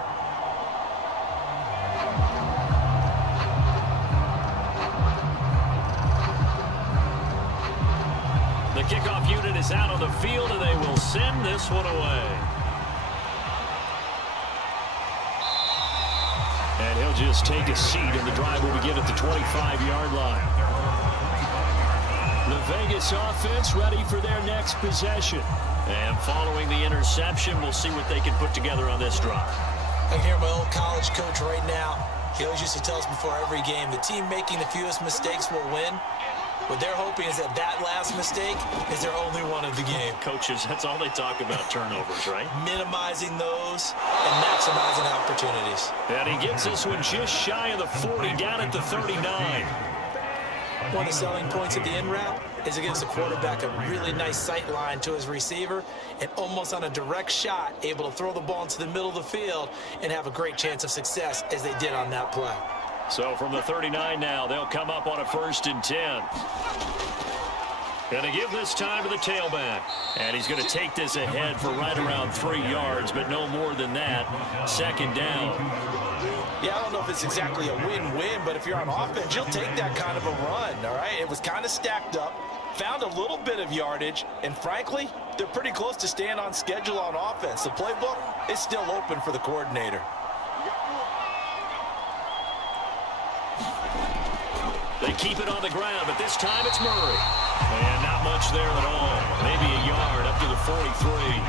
The kickoff unit is out on the field, and they will send this one away. And he'll just take a seat, and the drive will begin at the 25-yard line. The Vegas offense ready for their next possession. And following the interception, we'll see what they can put together on this drive. I can hear my old college coach right now. He always used to tell us before every game, the team making the fewest mistakes will win. What they're hoping is that that last mistake is their only one of the game. Coaches, that's all they talk about, turnovers, right? Minimizing those and maximizing opportunities. And he gets this one just shy of the 40, down at the 39. One of the selling points of the in route is it gives the quarterback a really nice sight line to his receiver and almost on a direct shot able to throw the ball into the middle of the field and have a great chance of success as they did on that play. So from the 39 now, they'll come up on a 1st and 10. Going to give this time to the tailback. And he's going to take this ahead for right around 3 yards, but no more than that. 2nd down. Yeah, I don't know if it's exactly a win-win, but if you're on offense, you'll take that kind of a run, all right? It was kind of stacked up, found a little bit of yardage, and frankly, they're pretty close to staying on schedule on offense. The playbook is still open for the coordinator. They keep it on the ground, but this time it's Murray. And not much there at all. Maybe a yard up to the 43.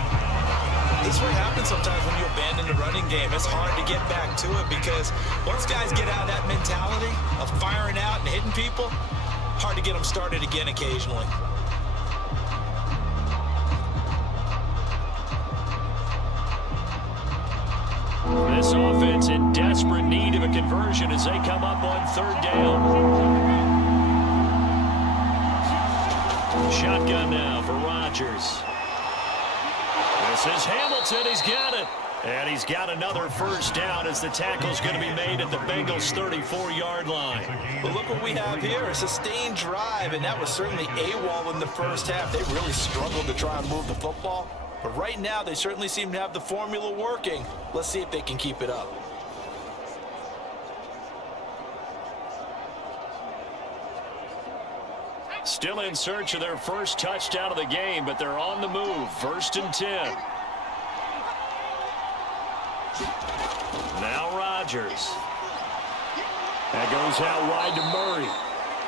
This is what happens sometimes when you abandon the running game. It's hard to get back to it because once guys get out of that mentality of firing out and hitting people, hard to get them started again occasionally. This offense in desperate need of a conversion as they come up on third down. Shotgun now for Rodgers. This is Hamilton. He's got it. And he's got another first down as the tackle's going to be made at the Bengals' 34-yard line. But look what we have here, a sustained drive, and that was certainly AWOL in the first half. They really struggled to try and move the football. But right now, they certainly seem to have the formula working. Let's see if they can keep it up. Still in search of their first touchdown of the game, but they're on the move. 1st and 10. Now Rodgers. That goes out wide to Murray.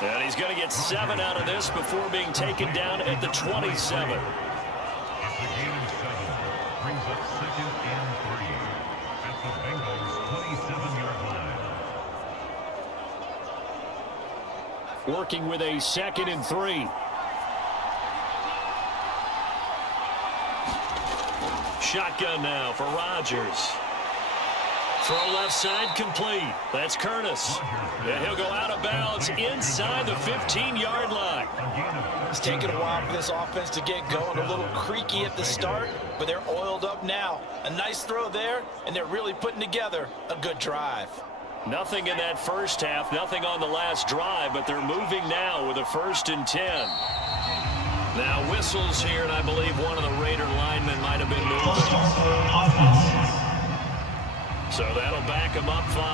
And he's going to get 7 out of this before being taken down at the 27. It's a gain of 7. Brings up 2nd and 3 at the Bengals' 27-yard line. Working with a 2nd and 3. Shotgun now for Rodgers. Throw left side complete. That's Curtis. And he'll go out of bounds inside the 15-yard line. It's taken a while for this offense to get going. A little creaky at the start, but they're oiled up now. A nice throw there, and they're really putting together a good drive. Nothing in that first half, nothing on the last drive, but they're moving now with a 1st and 10. Now whistles here, and I believe one of the Raider linemen might have been moved. So that'll back him up 5.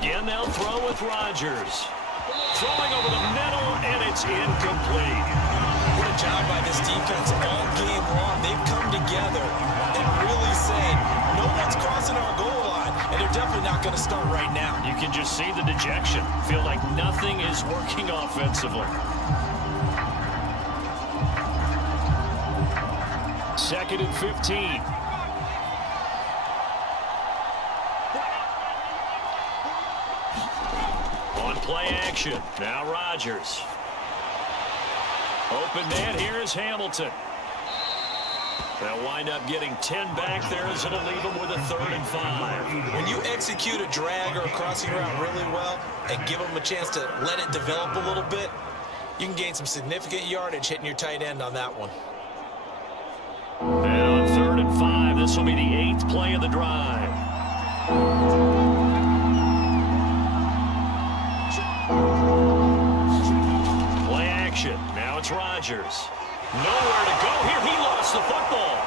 Again, they'll throw with Rodgers. Throwing over the middle, and it's incomplete. What a job by this defense all game long. They've come together and really said, no one's crossing our goal line, and they're definitely not going to start right now. You can just see the dejection. Feel like nothing is working offensively. 2nd and 15. On play action. Now Rodgers. Open man. Here is Hamilton. They'll wind up getting 10 back there as it'll leave them with a 3rd and 5. When you execute a drag or a crossing route really well and give them a chance to let it develop a little bit, you can gain some significant yardage hitting your tight end on that one. And on 3rd and 5, this will be the 8th play of the drive. Play action. Now it's Rodgers. Nowhere to go here. He lost the football.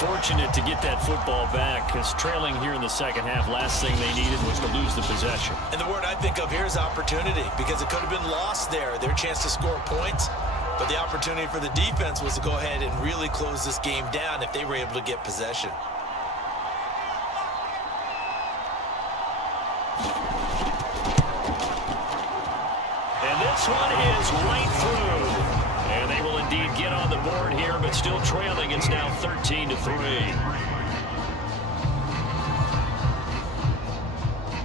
Fortunate to get that football back because trailing here in the second half, last thing they needed was to lose the possession. And the word I think of here is opportunity because it could have been lost there. Their chance to score points, but the opportunity for the defense was to go ahead and really close this game down if they were able to get possession. And this one is right through. And they will indeed get on the board here, but still trailing. It's now 13-3.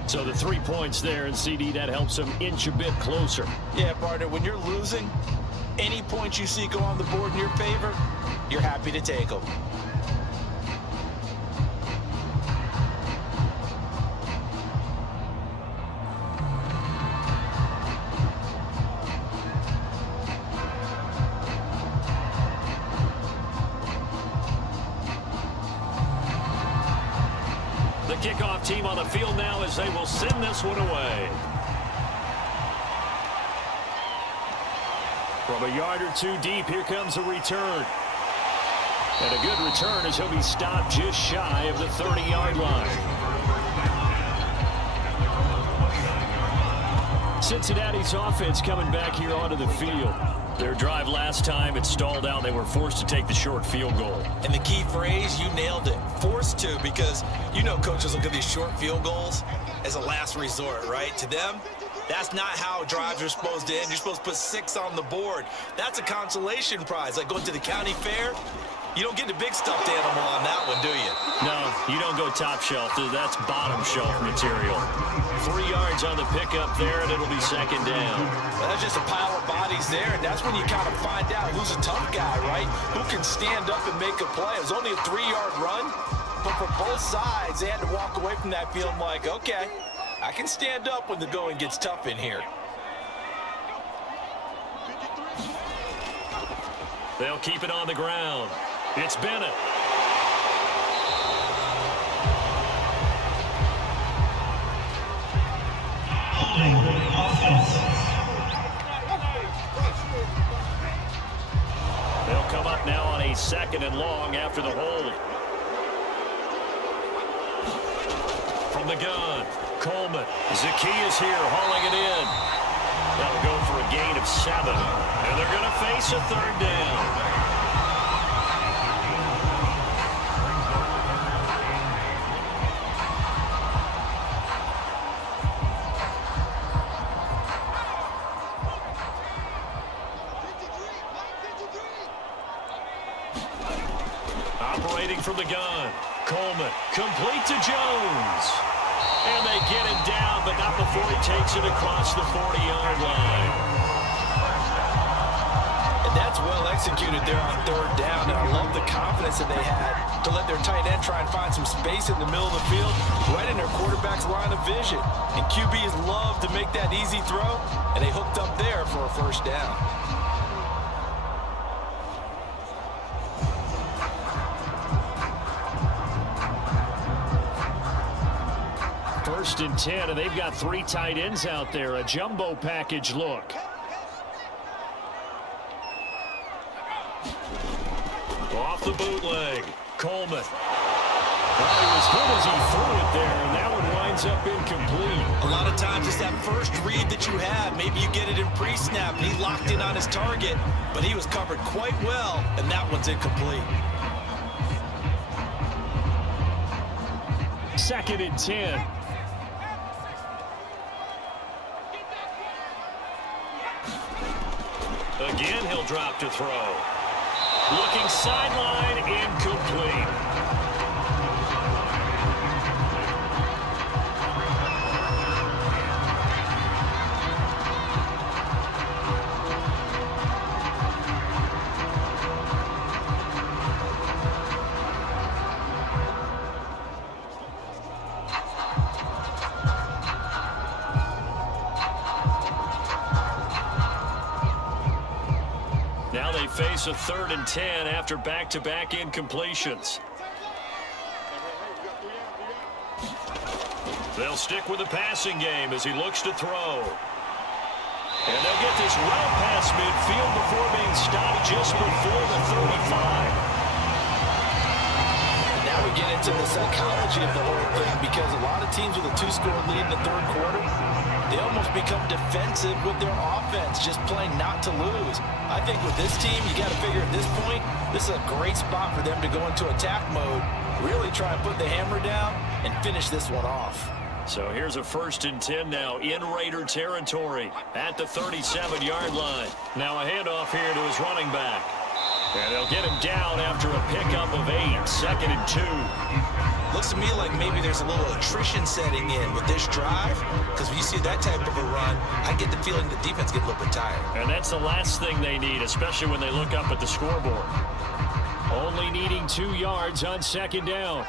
So the 3 points there, and CD, that helps them inch a bit closer. Yeah, partner, when you're losing, any points you see go on the board in your favor, you're happy to take them. The kickoff team on the field now as they will send this one away. From a yard or two deep, here comes a return. And a good return as he'll be stopped just shy of the 30-yard line. Cincinnati's offense coming back here onto the field. Their drive last time, it stalled out. They were forced to take the short field goal. And the key phrase, you nailed it. Forced to, because you know coaches look at these short field goals as a last resort, right? To them, that's not how drives are supposed to end. You're supposed to put 6 on the board. That's a consolation prize. Like going to the county fair, you don't get the big stuffed animal on that one, do you? No, you don't go top shelf. That's bottom shelf material. 3 yards on the pickup there, and it'll be second down. Well, that's just a pile of bodies there, and that's when you kind of find out who's a tough guy, right? Who can stand up and make a play. It was only a 3-yard run, but for both sides, they had to walk away from that feeling like, okay, I can stand up when the going gets tough in here. They'll keep it on the ground. It's Bennett. They'll come up now on a 2nd and long after the hold. From the gun, Coleman. Zacchaeus here hauling it in. That'll go for a gain of 7. And they're going to face a 3rd down. Operating from the gun, Coleman, complete to Jones. And they get him down, but not before he takes it across the 40-yard line. And that's well executed there on 3rd down, and I love the confidence that they had to let their tight end try and find some space in the middle of the field, right in their quarterback's line of vision. And QBs love to make that easy throw, and they hooked up there for a 1st down. 1st and 10, and they've got 3 tight ends out there. A jumbo package look. Off the bootleg, Coleman. Well, he was good as he threw it there, and that one winds up incomplete. A lot of times it's that first read that you have. Maybe you get it in pre-snap, and he locked in on his target, but he was covered quite well, and that one's incomplete. 2nd and 10. Again, he'll drop to throw. Looking sideline, incomplete. Now they face a 3rd and 10 after back-to-back incompletions. They'll stick with the passing game as he looks to throw. And they'll get this well past midfield before being stopped just before the 35. Now we get into the psychology of the whole thing, because a lot of teams with a 2-score lead in the 3rd quarter, they almost become defensive with their offense, just playing not to lose. I think with this team, you got to figure at this point, this is a great spot for them to go into attack mode, really try and put the hammer down and finish this one off. So here's a 1st and 10 now in Raider territory at the 37-yard line. Now a handoff here to his running back. And they'll get him down after a pickup of 8, 2nd and 2. Looks to me like maybe there's a little attrition setting in with this drive, because when you see that type of a run, I get the feeling the defense gets a little bit tired. And that's the last thing they need, especially when they look up at the scoreboard. Only needing 2 yards on 2nd down.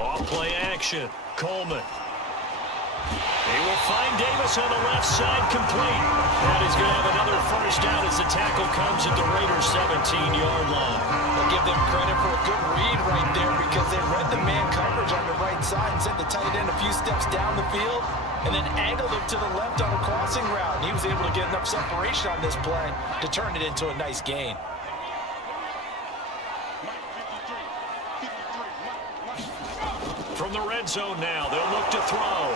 Off play action, Coleman. He will find Davis on the left side, complete. And he's going to have another 1st down as the tackle comes at the Raiders' 17-yard line. I'll give them credit for a good read right there, because they read the man coverage on the right side and sent the tight end a few steps down the field and then angled him to the left on a crossing route. And he was able to get enough separation on this play to turn it into a nice gain. From the red zone now, they'll look to throw.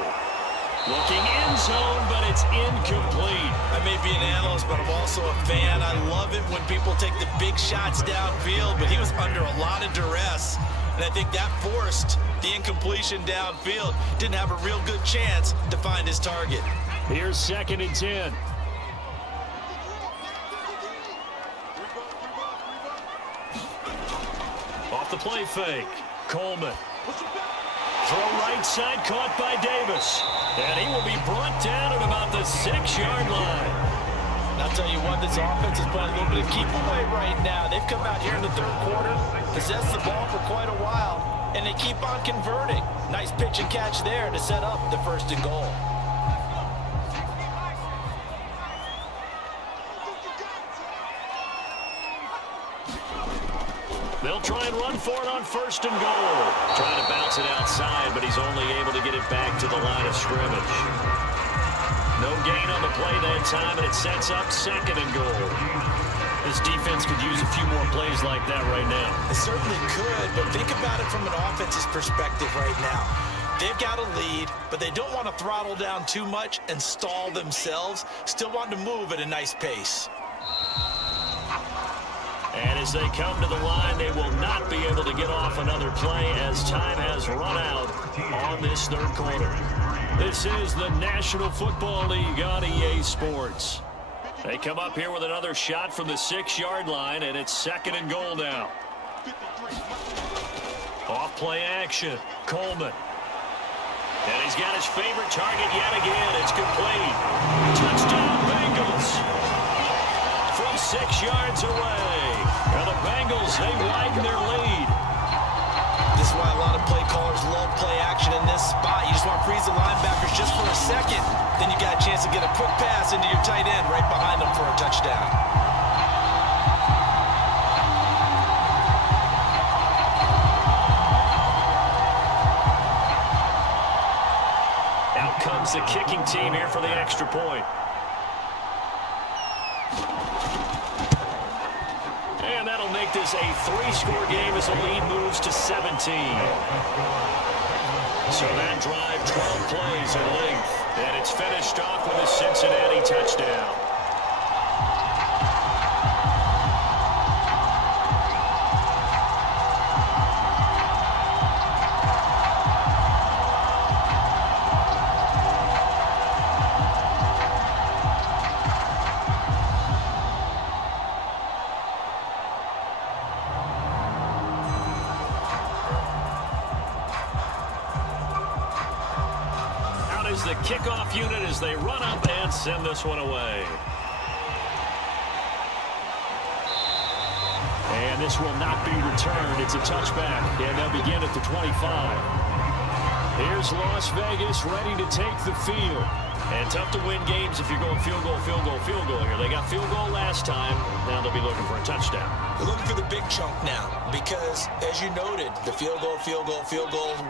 Looking in zone, but it's incomplete. I may be an analyst, but I'm also a fan. I love it when people take the big shots downfield, but he was under a lot of duress. And I think that forced the incompletion downfield. Didn't have a real good chance to find his target. Here's 2nd and 10. Off the play fake. Coleman. Throw right side, caught by Davis. And he will be brought down at about the 6-yard line. I'll tell you what, this offense is playing a little bit of keep away right now. They've come out here in the 3rd quarter, possessed the ball for quite a while, and they keep on converting. Nice pitch and catch there to set up the 1st and goal. They'll try and run for it on 1st and goal. Trying to bounce it outside, but he's only able to get it back to the line of scrimmage. No gain on the play that time, and it sets up 2nd and goal. This defense could use a few more plays like that right now. It certainly could, but think about it from an offense's perspective right now. They've got a lead, but they don't want to throttle down too much and stall themselves. Still want to move at a nice pace. And as they come to the line, they will not be able to get off another play as time has run out on this 3rd quarter. This is the National Football League on EA Sports. They come up here with another shot from the 6-yard line, and it's 2nd and goal now. Off play action. Coleman. And he's got his favorite target yet again. It's complete. Touchdown, Bengals. From 6 yards away. Now the Bengals, they widen their lead. This is why a lot of play callers love play action in this spot. You just want to freeze the linebackers just for a second. Then you got a chance to get a quick pass into your tight end right behind them for a touchdown. Out comes the kicking team here for the extra point. And that'll make this a 3-score game as the lead moves to 17. So that drive, 12 plays in length. And it's finished off with a Cincinnati touchdown. The kickoff unit as they run up and send this one away. And this will not be returned. It's a touchback, and they'll begin at the 25. Here's Las Vegas ready to take the field. And tough to win games if you're going field goal, field goal, field goal here. They got field goal last time. Now they'll be looking for a touchdown. They're looking for the big chunk now because, as you noted, the field goal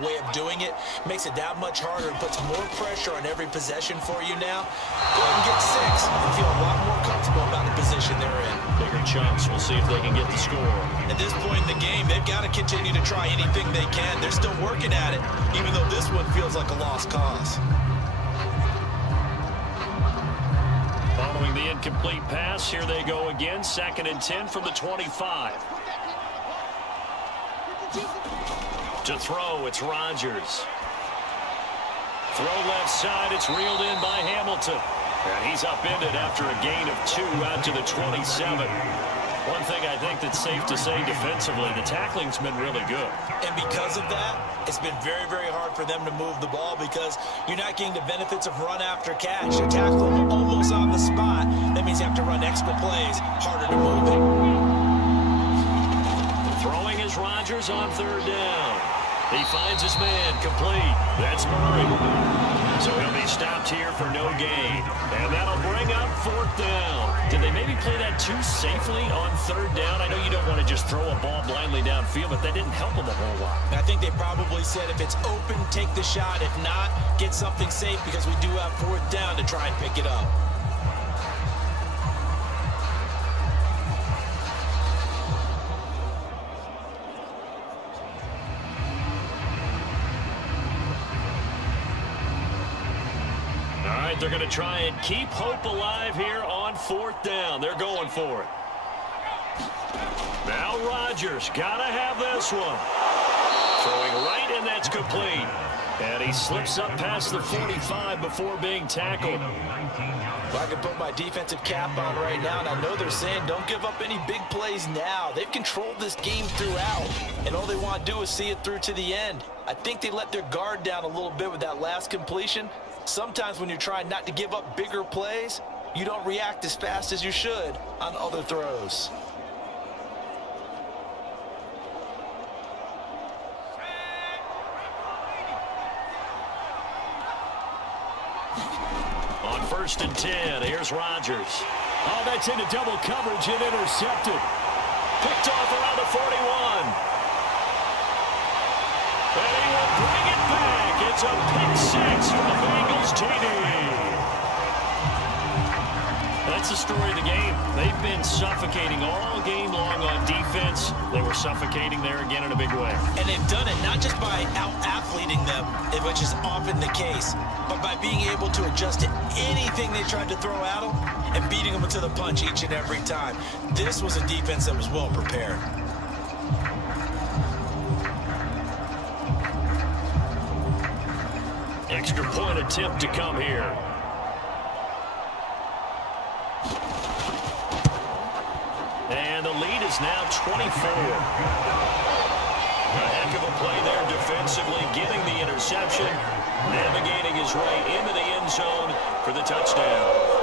way of doing it makes it that much harder and puts more pressure on every possession for you now. Go ahead and get 6 and feel a lot more comfortable about the position they're in. Bigger chunks. We'll see if they can get the score. At this point in the game, they've got to continue to try anything they can. They're still working at it, even though this one feels like a lost cause. Following the incomplete pass, here they go again. 2nd and 10 from the 25. To throw, it's Rodgers. Throw left side, it's reeled in by Hamilton. And he's upended after a gain of 2 out to the 27. One thing I think that's safe to say defensively, the tackling's been really good. And because of that, it's been very, very hard for them to move the ball because you're not getting the benefits of run after catch. You tackle them almost on the spot. That means you have to run extra plays, harder to move it. Throwing is Rodgers on 3rd down. He finds his man, complete. That's Murray. So he'll be stopped here for no gain. And that'll bring up 4th down. Did they maybe play that too safely on 3rd down? I know you don't want to just throw a ball blindly downfield, but that didn't help them a whole lot. I think they probably said if it's open, take the shot. If not, get something safe because we do have 4th down to try and pick it up. right, they're going to try and keep hope alive here on 4th down. They're going for it. Now Rodgers, got to have this one. Throwing right, and that's complete. And he slips up past the 45 before being tackled. Well, I can put my defensive cap on right now, and I know they're saying don't give up any big plays now. They've controlled this game throughout, and all they want to do is see it through to the end. I think they let their guard down a little bit with that last completion. Sometimes when you're trying not to give up bigger plays, you don't react as fast as you should on other throws. On 1st and 10, here's Rodgers. Oh, that's into double coverage and intercepted. Picked off around the 41. And he will bring it back. It's a pick 6 for the Bengals TD. That's the story of the game. They've been suffocating all game long on defense. They were suffocating there again in a big way. And they've done it not just by out-athleting them, which is often the case, but by being able to adjust to anything they tried to throw at them and beating them to the punch each and every time. This was a defense that was well prepared. Extra point attempt to come here. And the lead is now 24. A heck of a play there defensively, getting the interception, navigating his way into the end zone for the touchdown.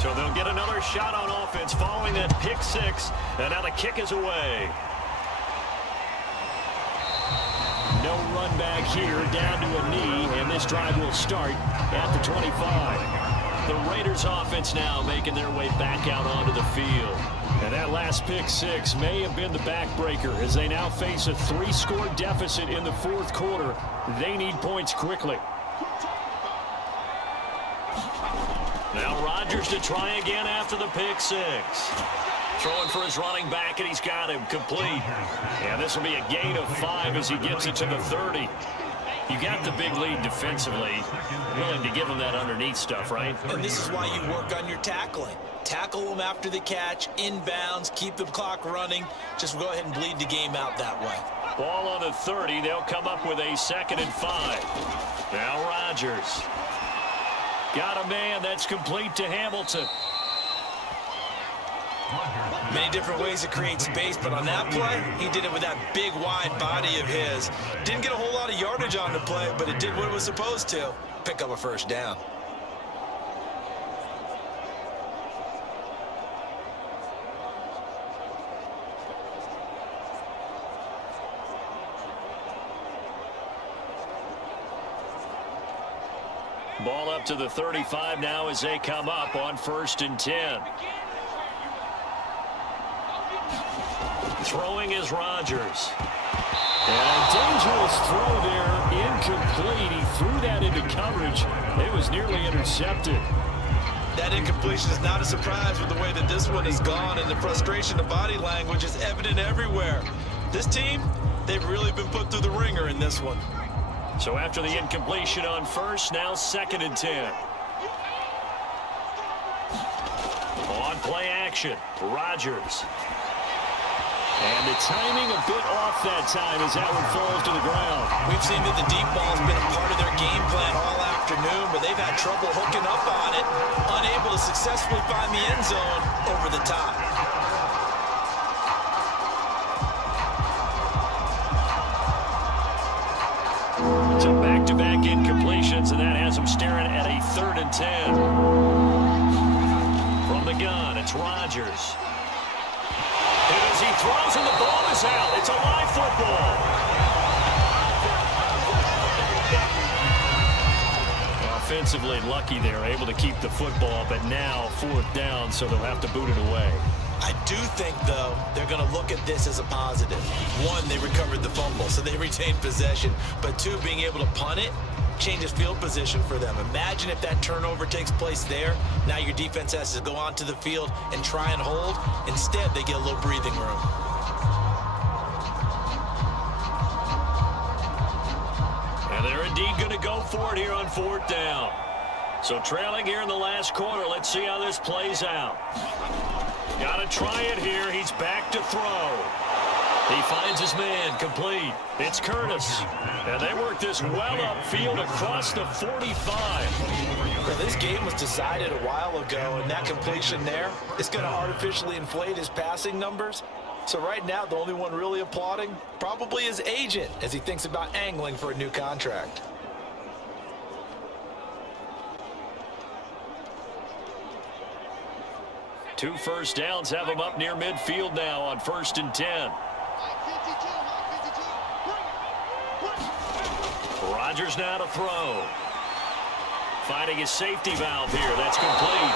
So they'll get another shot on offense following that pick 6, and now the kick is away. No run back here, down to a knee, and this drive will start at the 25. The Raiders offense now making their way back out onto the field. And that last pick 6 may have been the backbreaker as they now face a 3-score deficit in the 4th quarter. They need points quickly. Now Rodgers to try again after the pick 6. Throwing for his running back, and he's got him complete. And this will be a gain of 5 as he gets it to the 30. You got the big lead defensively. Willing to give him that underneath stuff, right? And this is why you work on your tackling. Tackle them after the catch, inbounds, keep the clock running. Just go ahead and bleed the game out that way. Ball on the 30. They'll come up with a 2nd and 5. Now Rodgers. Got a man that's complete to Hamilton. Many different ways to create space, but on that play, he did it with that big, wide body of his. Didn't get a whole lot of yardage on the play, but it did what it was supposed to. Pick up a 1st down. Ball up to the 35 now as they come up on 1st and 10. Throwing is Rodgers. And a dangerous throw there, incomplete. He threw that into coverage. It was nearly intercepted. That incompletion is not a surprise with the way that this one has gone, and the frustration, the body language is evident everywhere. This team, they've really been put through the ringer in this one. So after the incompletion on 1st, now 2nd and 10. On play action, Rodgers. And the timing a bit off that time as that one falls to the ground. We've seen that the deep ball has been a part of their game plan all afternoon, but they've had trouble hooking up on it, unable to successfully find the end zone over the top. So back-to-back incompletions, and that has them staring at a 3rd and 10. From the gun, it's Rodgers. And as he throws and the ball is out, it's a live football. Offensively lucky there, able to keep the football, but now 4th down, so they'll have to boot it away. I do think, though, they're going to look at this as a positive. One, they recovered the fumble, so they retained possession. But two, being able to punt it changes field position for them. Imagine if that turnover takes place there. Now your defense has to go onto the field and try and hold. Instead, they get a little breathing room. And they're indeed going to go for it here on 4th down. So trailing here in the last quarter. Let's see how this plays out. Got to try it here. He's back to throw. He finds his man, complete. It's Curtis. And they work this well upfield across the 45. Well, this game was decided a while ago, and that completion there is going to artificially inflate his passing numbers. So right now, the only one really applauding probably his agent as he thinks about angling for a new contract. Two first downs have him up near midfield now on 1st and 10. Rodgers now to throw. Finding his safety valve here. That's complete.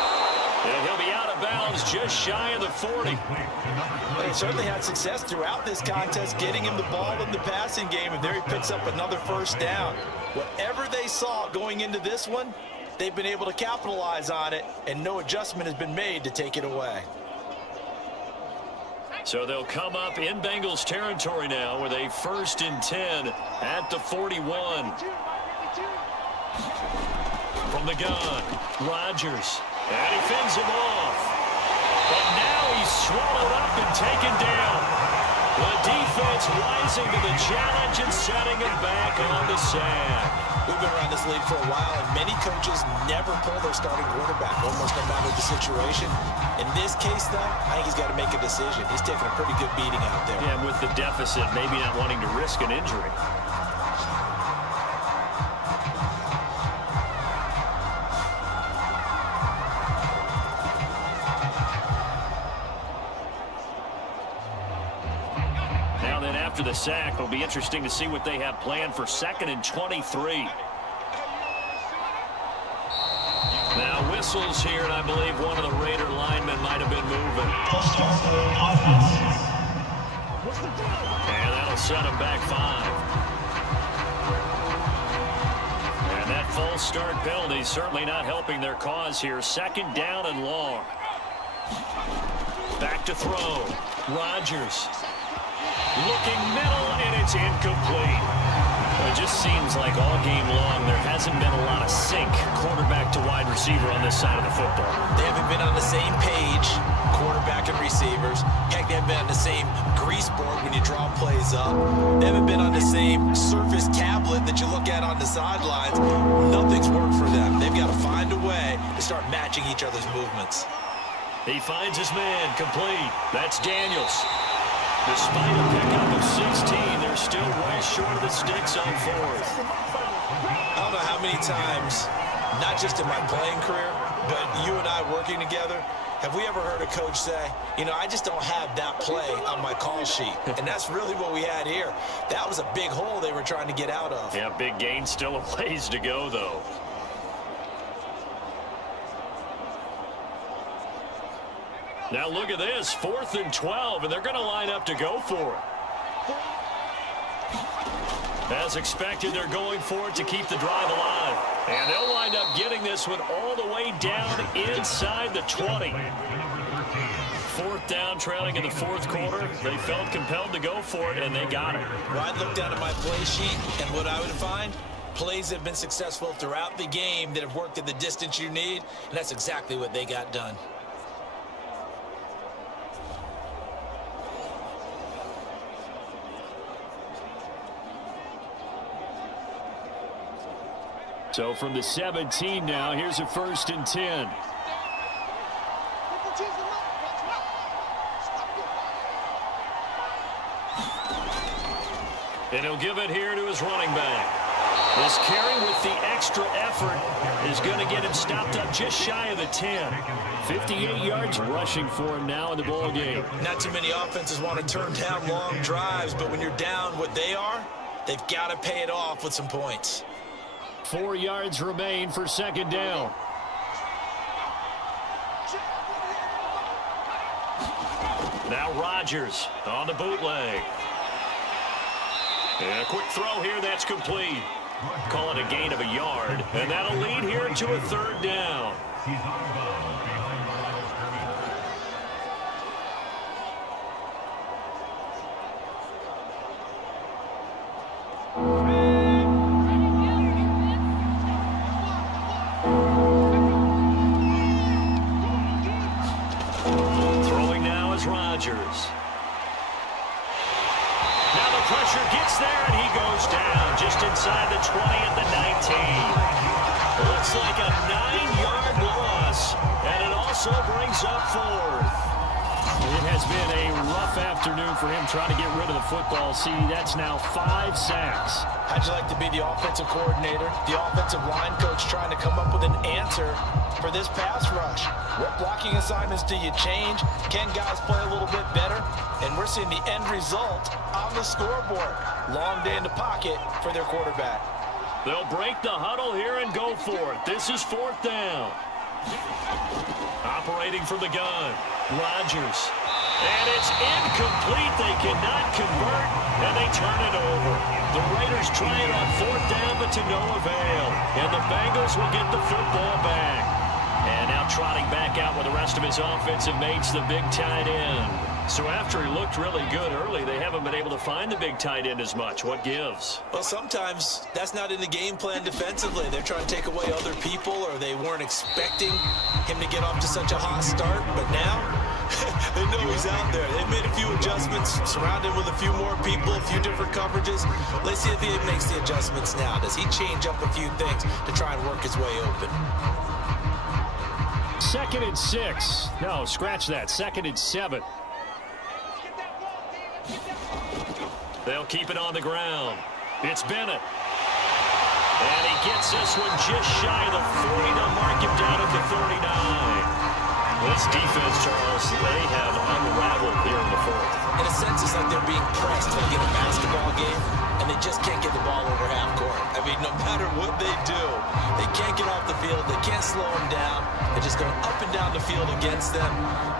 And he'll be out of bounds just shy of the 40. Well, he certainly had success throughout this contest getting him the ball in the passing game, and there he picks up another first down. Whatever they saw going into this one, they've been able to capitalize on it, and no adjustment has been made to take it away. So they'll come up in Bengals territory now with a 1st and 10 at the 41. From the gun, Rodgers. And he fends him off. But now he's swallowed up and taken down. The defense rising to the challenge and setting him back on the sack. We've been around this league for a while, and many coaches never pull their starting quarterback, almost no matter the situation. In this case, though, I think he's got to make a decision. He's taking a pretty good beating out there. Yeah, with the deficit, maybe not wanting to risk an injury. Now then, after the sack, it'll be interesting to see what they have planned for 2nd and 23. Now whistles here, and I believe one of the Raider linemen might have been moving. And that'll set him back 5. And that false start penalty certainly not helping their cause here. 2nd down and long. Back to throw. Rodgers. Looking middle, and it's incomplete. It just seems like all game long there hasn't been a lot of sync quarterback to wide receiver on this side of the football. They haven't been on the same page, quarterback and receivers. Heck, they haven't been on the same grease board when you draw plays up. They haven't been on the same surface tablet that you look at on the sidelines. Nothing's worked for them. They've got to find a way to start matching each other's movements. He finds his man, complete. That's Daniels. Despite a pickup of 16, they're still well short of the sticks on 4th. I don't know how many times, not just in my playing career, but you and I working together, have we ever heard a coach say, you know, I just don't have that play on my call sheet. And that's really what we had here. That was a big hole they were trying to get out of. Yeah, big gain, still a ways to go, though. Now look at this, 4th and 12, and they're going to line up to go for it. As expected, they're going for it to keep the drive alive. And they'll wind up getting this one all the way down inside the 20. 4th down, trailing in the 4th quarter. They felt compelled to go for it, and they got it. Well, I'd look down at my play sheet, and what I would find, plays that have been successful throughout the game that have worked at the distance you need, and that's exactly what they got done. So from the 17 now, here's a 1st and 10. And he'll give it here to his running back. This carry with the extra effort is going to get him stopped up just shy of the 10. 58 yards rushing for him now in the ball game. Not too many offenses want to turn down long drives, but when you're down what they are, they've got to pay it off with some points. 4 yards remain for 2nd down. Now Rodgers on the bootleg. And a quick throw here, that's complete. Call it a gain of a yard, and that'll lead here to a third down. He's on bound behind the line of scrimmage. Throwing now is Rodgers. Now the pressure gets there, and he goes down just inside the 20 at the 19. Looks like a 9-yard loss, and it also brings up fourth. It has been a rough afternoon for him trying to get rid of the football. See, that's now 5 sacks. How'd you like to be the offensive coordinator, the offensive line coach trying to come up with an answer for this pass rush? What blocking assignments do you change? Can guys play a little bit better? And we're seeing the end result on the scoreboard. Long day in the pocket for their quarterback. They'll break the huddle here and go for it. This is fourth down. Operating from the gun, Rodgers. And it's incomplete. They cannot convert, and they turn it over. The Raiders try it on fourth down, but to no avail. And the Bengals will get the football back. And now trotting back out with the rest of his offensive mates, the big tight end. So after he looked really good early, they haven't been able to find the big tight end as much. What gives? Well, sometimes that's not in the game plan defensively. They're trying to take away other people, or they weren't expecting him to get off to such a hot start. But now, they know he's out there. They've made a few adjustments, surrounded with a few more people, a few different coverages. Let's see if he makes the adjustments now. Does he change up a few things to try and work his way open? 2nd and 6. No, scratch that. 2nd and 7. They'll keep it on the ground. It's Bennett. And he gets this one just shy of the 40. They'll mark him down at the 39. This defense, Charles, they have unraveled here in the fourth. In a sense, it's like they're being pressed like in a basketball game, and they just can't get the ball over half court. I mean, no matter what they do, they can't get off the field. They can't slow them down. They're just going up and down the field against them.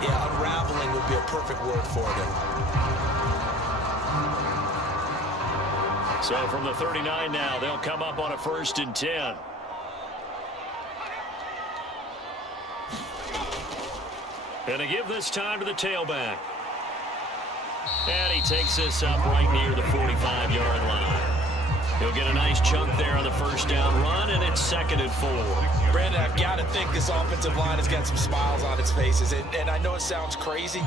Yeah, unraveling would be a perfect word for them. So from the 39 now, they'll come up on a 1st and 10. And to give this time to the tailback. And he takes this up right near the 45-yard line. He'll get a nice chunk there on the first down run, and it's 2nd and 4. Brandon, I've got to think this offensive line has got some smiles on its faces. And I know it sounds crazy,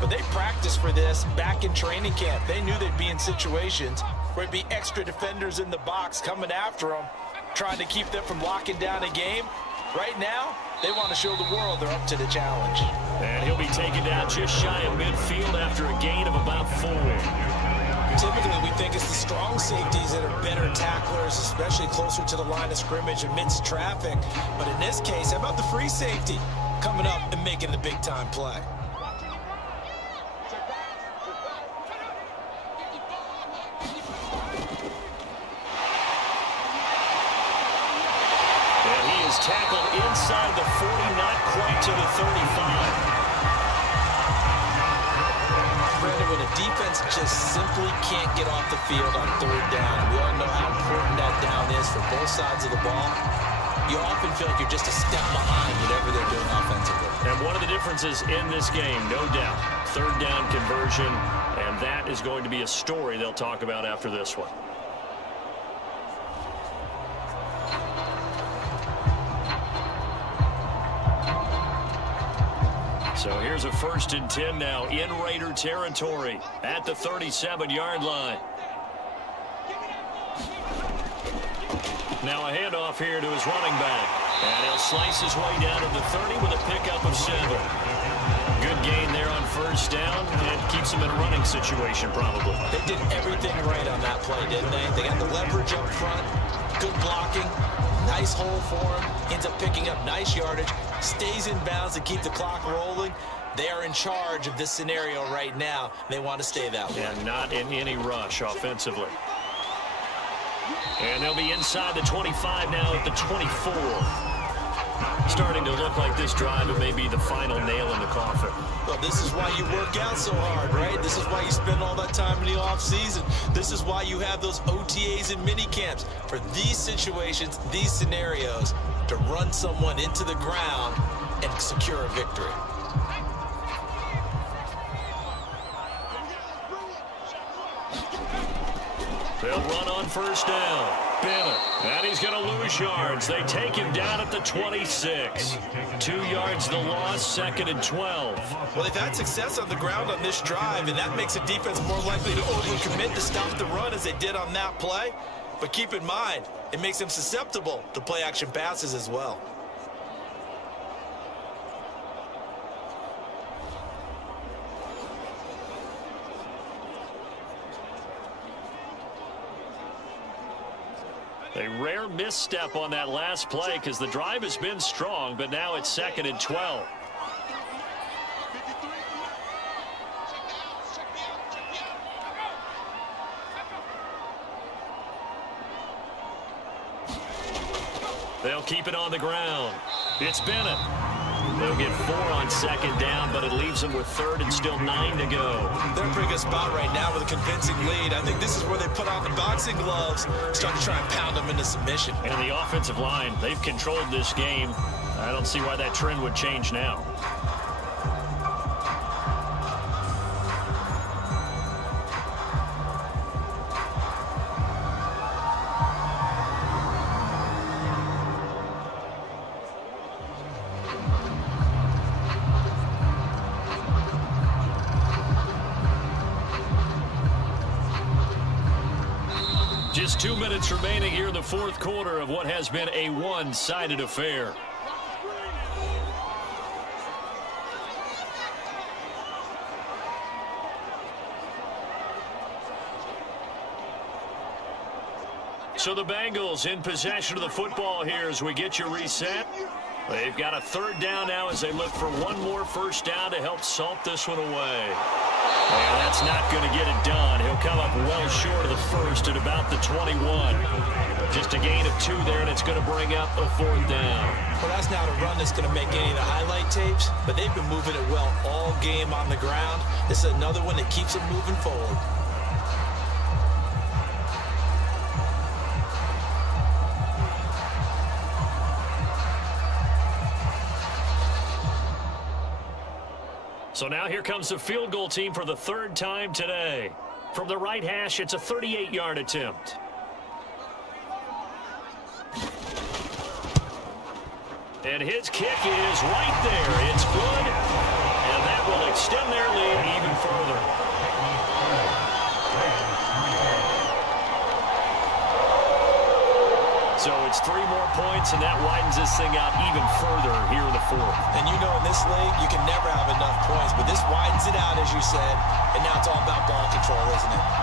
but they practiced for this back in training camp. They knew they'd be in situations where there'd be extra defenders in the box coming after them, trying to keep them from locking down a game. Right now, they want to show the world they're up to the challenge. And he'll be taken down just shy of midfield after a gain of about 4. Typically, we think it's the strong safeties that are better tacklers, especially closer to the line of scrimmage amidst traffic. But in this case, how about the free safety coming up and making the big-time play? Tackled inside the 40, not quite to the 35. Brandon, when a defense just simply can't get off the field on 3rd down, we all know how important that down is for both sides of the ball. You often feel like you're just a step behind whatever they're doing offensively. And one of the differences in this game, no doubt, 3rd down conversion, and that is going to be a story they'll talk about after this one. So here's a 1st and 10 now in Raider territory at the 37-yard line. Now a handoff here to his running back. And he'll slice his way down to the 30 with a pickup of 7. Good gain there on 1st down and keeps him in a running situation probably. They did everything right on that play, didn't they? They got the leverage up front, good blocking, nice hole for him, ends up picking up nice yardage, stays in bounds to keep the clock rolling. They are in charge of this scenario right now. They want to stay that way. And not in any rush offensively. And they'll be inside the 25 now at the 24. Starting to look like this drive may be the final nail in the coffin. Well, this is why you work out so hard, right? This is why you spend all that time in the offseason. This is why you have those OTAs and mini camps for these situations, these scenarios, to run someone into the ground and secure a victory. They'll run on first down. Bennett, and he's going to lose yards. They take him down at the 26. 2 yards the loss, 2nd and 12. Well, they've had success on the ground on this drive, and that makes a defense more likely to overcommit to stop the run as they did on that play. But keep in mind, it makes them susceptible to play-action passes as well. A rare misstep on that last play because the drive has been strong, but now it's 2nd and 12. They'll keep it on the ground. It's Bennett. They'll get 4 on 2nd down, but it leaves them with 3rd and still 9 to go. They're in a pretty good spot right now with a convincing lead. I think this is where they put on the boxing gloves, start to try and pound them into submission. And the offensive line, they've controlled this game. I don't see why that trend would change now. Just 2 minutes remaining here in the 4th quarter of what has been a one-sided affair. So the Bengals in possession of the football here as we get you reset. They've got a 3rd down now as they look for one more first down to help salt this one away. And that's not going to get it done. He'll come up well short of the first at about the 21. Just a gain of 2 there, and it's going to bring up a 4th down. Well, that's not a run that's going to make any of the highlight tapes, but they've been moving it well all game on the ground. This is another one that keeps them moving forward. So now here comes the field goal team for the 3rd time today. From the right hash, it's a 38-yard attempt. And his kick is right there. It's good. And that will extend their lead even further. So it's 3 more points, and that widens this thing out even further here in the 4th. And you know in this league, you can never have enough points, but this widens it out, as you said, and now it's all about ball control, isn't it?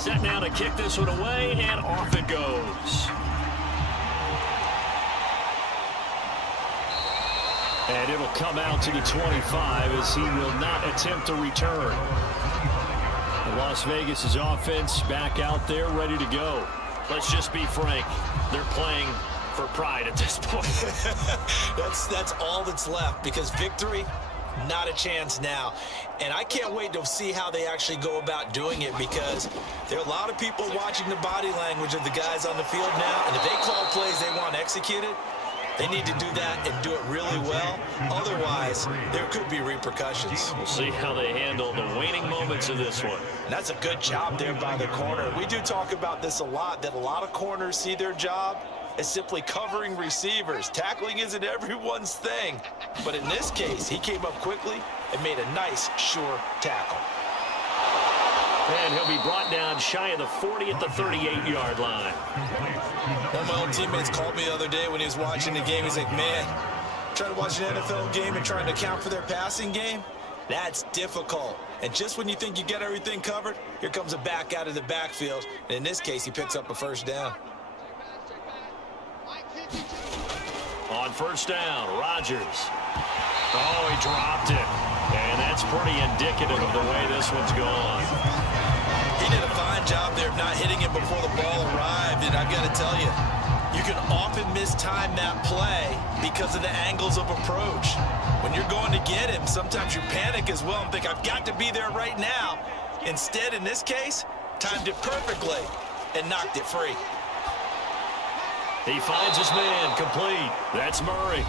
Set now to kick this one away, and off it goes. And it'll come out to the 25 as he will not attempt a return. Las Vegas' offense back out there ready to go. Let's just be frank. They're playing for pride at this point. That's all that's left, because victory, not a chance now. And I can't wait to see how they actually go about doing it, because there are a lot of people watching the body language of the guys on the field now, and if they call plays they want executed, they need to do that and do it really well. Otherwise, there could be repercussions. We'll see how they handle the waning moments of this one. And that's a good job there by the corner. We do talk about this a lot, that a lot of corners see their job as simply covering receivers. Tackling isn't everyone's thing. But in this case, he came up quickly and made a nice, sure tackle. And he'll be brought down shy of the 40 at the 38-yard line. One of my own teammates called me the other day when he was watching the game. He's like, man, trying to watch an NFL game and trying to account for their passing game, That's difficult. And just when you think you get everything covered, here comes a back out of the backfield. And in this case, he picks up a first down. On first down, Rodgers. Oh, he dropped it. And that's pretty indicative of the way this one's gone. He did a fine job there of not hitting it before the ball arrived. And I've got to tell you, you can often mistime that play because of the angles of approach. When you're going to get him, sometimes you panic as well and think, I've got to be there right now. Instead, in this case, timed it perfectly and knocked it free. He finds his man complete. That's Murray.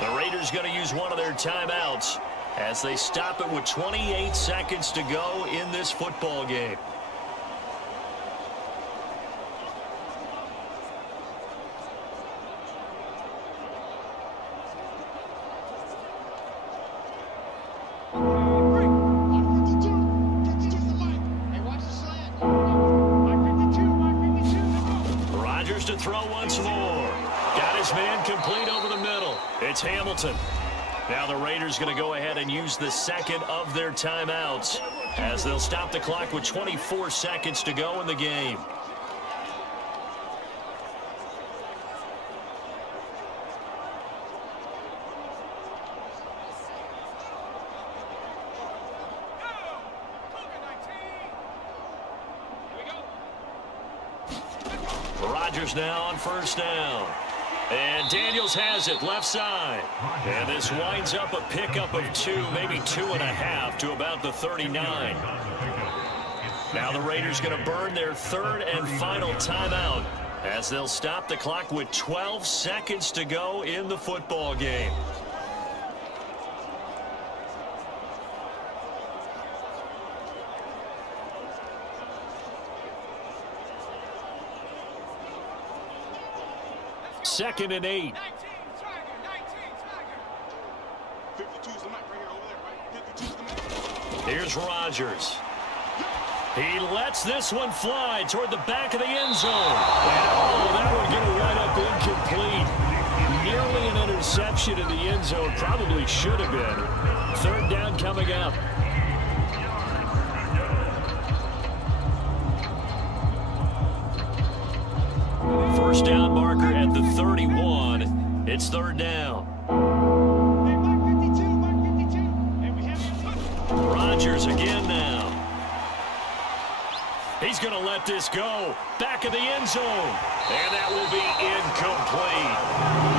The Raiders going to use one of their timeouts as they stop it with 28 seconds to go in this football game. To throw once more. Got his man complete over the middle. It's Hamilton. Now the Raiders going to go ahead and use the second of their timeouts as they'll stop the clock with 24 seconds to go in the game. Rodgers now on first down. And Daniels has it left side. And this winds up a pickup of 2, maybe 2.5 to about the 39. Now the Raiders going to burn their third and final timeout as they'll stop the clock with 12 seconds to go in the football game. Second and 8. 19, Tiger. 52's the mic right here, over there, right? 52's the mic. Here's Rodgers. He lets this one fly toward the back of the end zone. And oh, that one getting right up incomplete. Nearly an interception in the end zone. Probably should have been. Third down coming up. First down marker at the 31. It's third down. Rodgers again now. He's going to let this go. Back of the end zone. And that will be incomplete.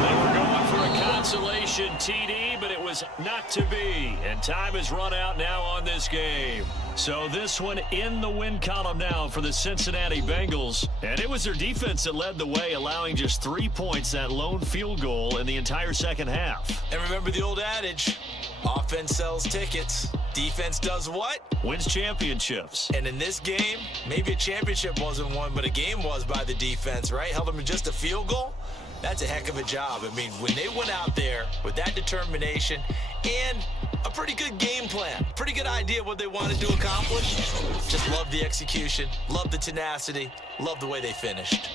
They were going for a consolation TD, but it was not to be. And time has run out now on this game. So this one in the win column now for the Cincinnati Bengals. And it was their defense that led the way, allowing just 3 points, that lone field goal in the entire second half. And remember the old adage, offense sells tickets. Defense does what? Wins championships. And in this game, maybe a championship wasn't won, but a game was by the defense, right? Held them to just a field goal. That's a heck of a job. I mean, when they went out there with that determination and a pretty good game plan, pretty good idea what they wanted to accomplish, just love the execution, love the tenacity, love the way they finished.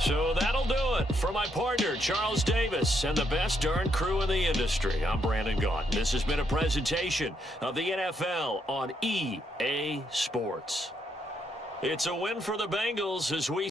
So that'll do it for my partner, Charles Davis, and the best darn crew in the industry. I'm Brandon Gaughan. This has been a presentation of the NFL on EA Sports. It's a win for the Bengals as we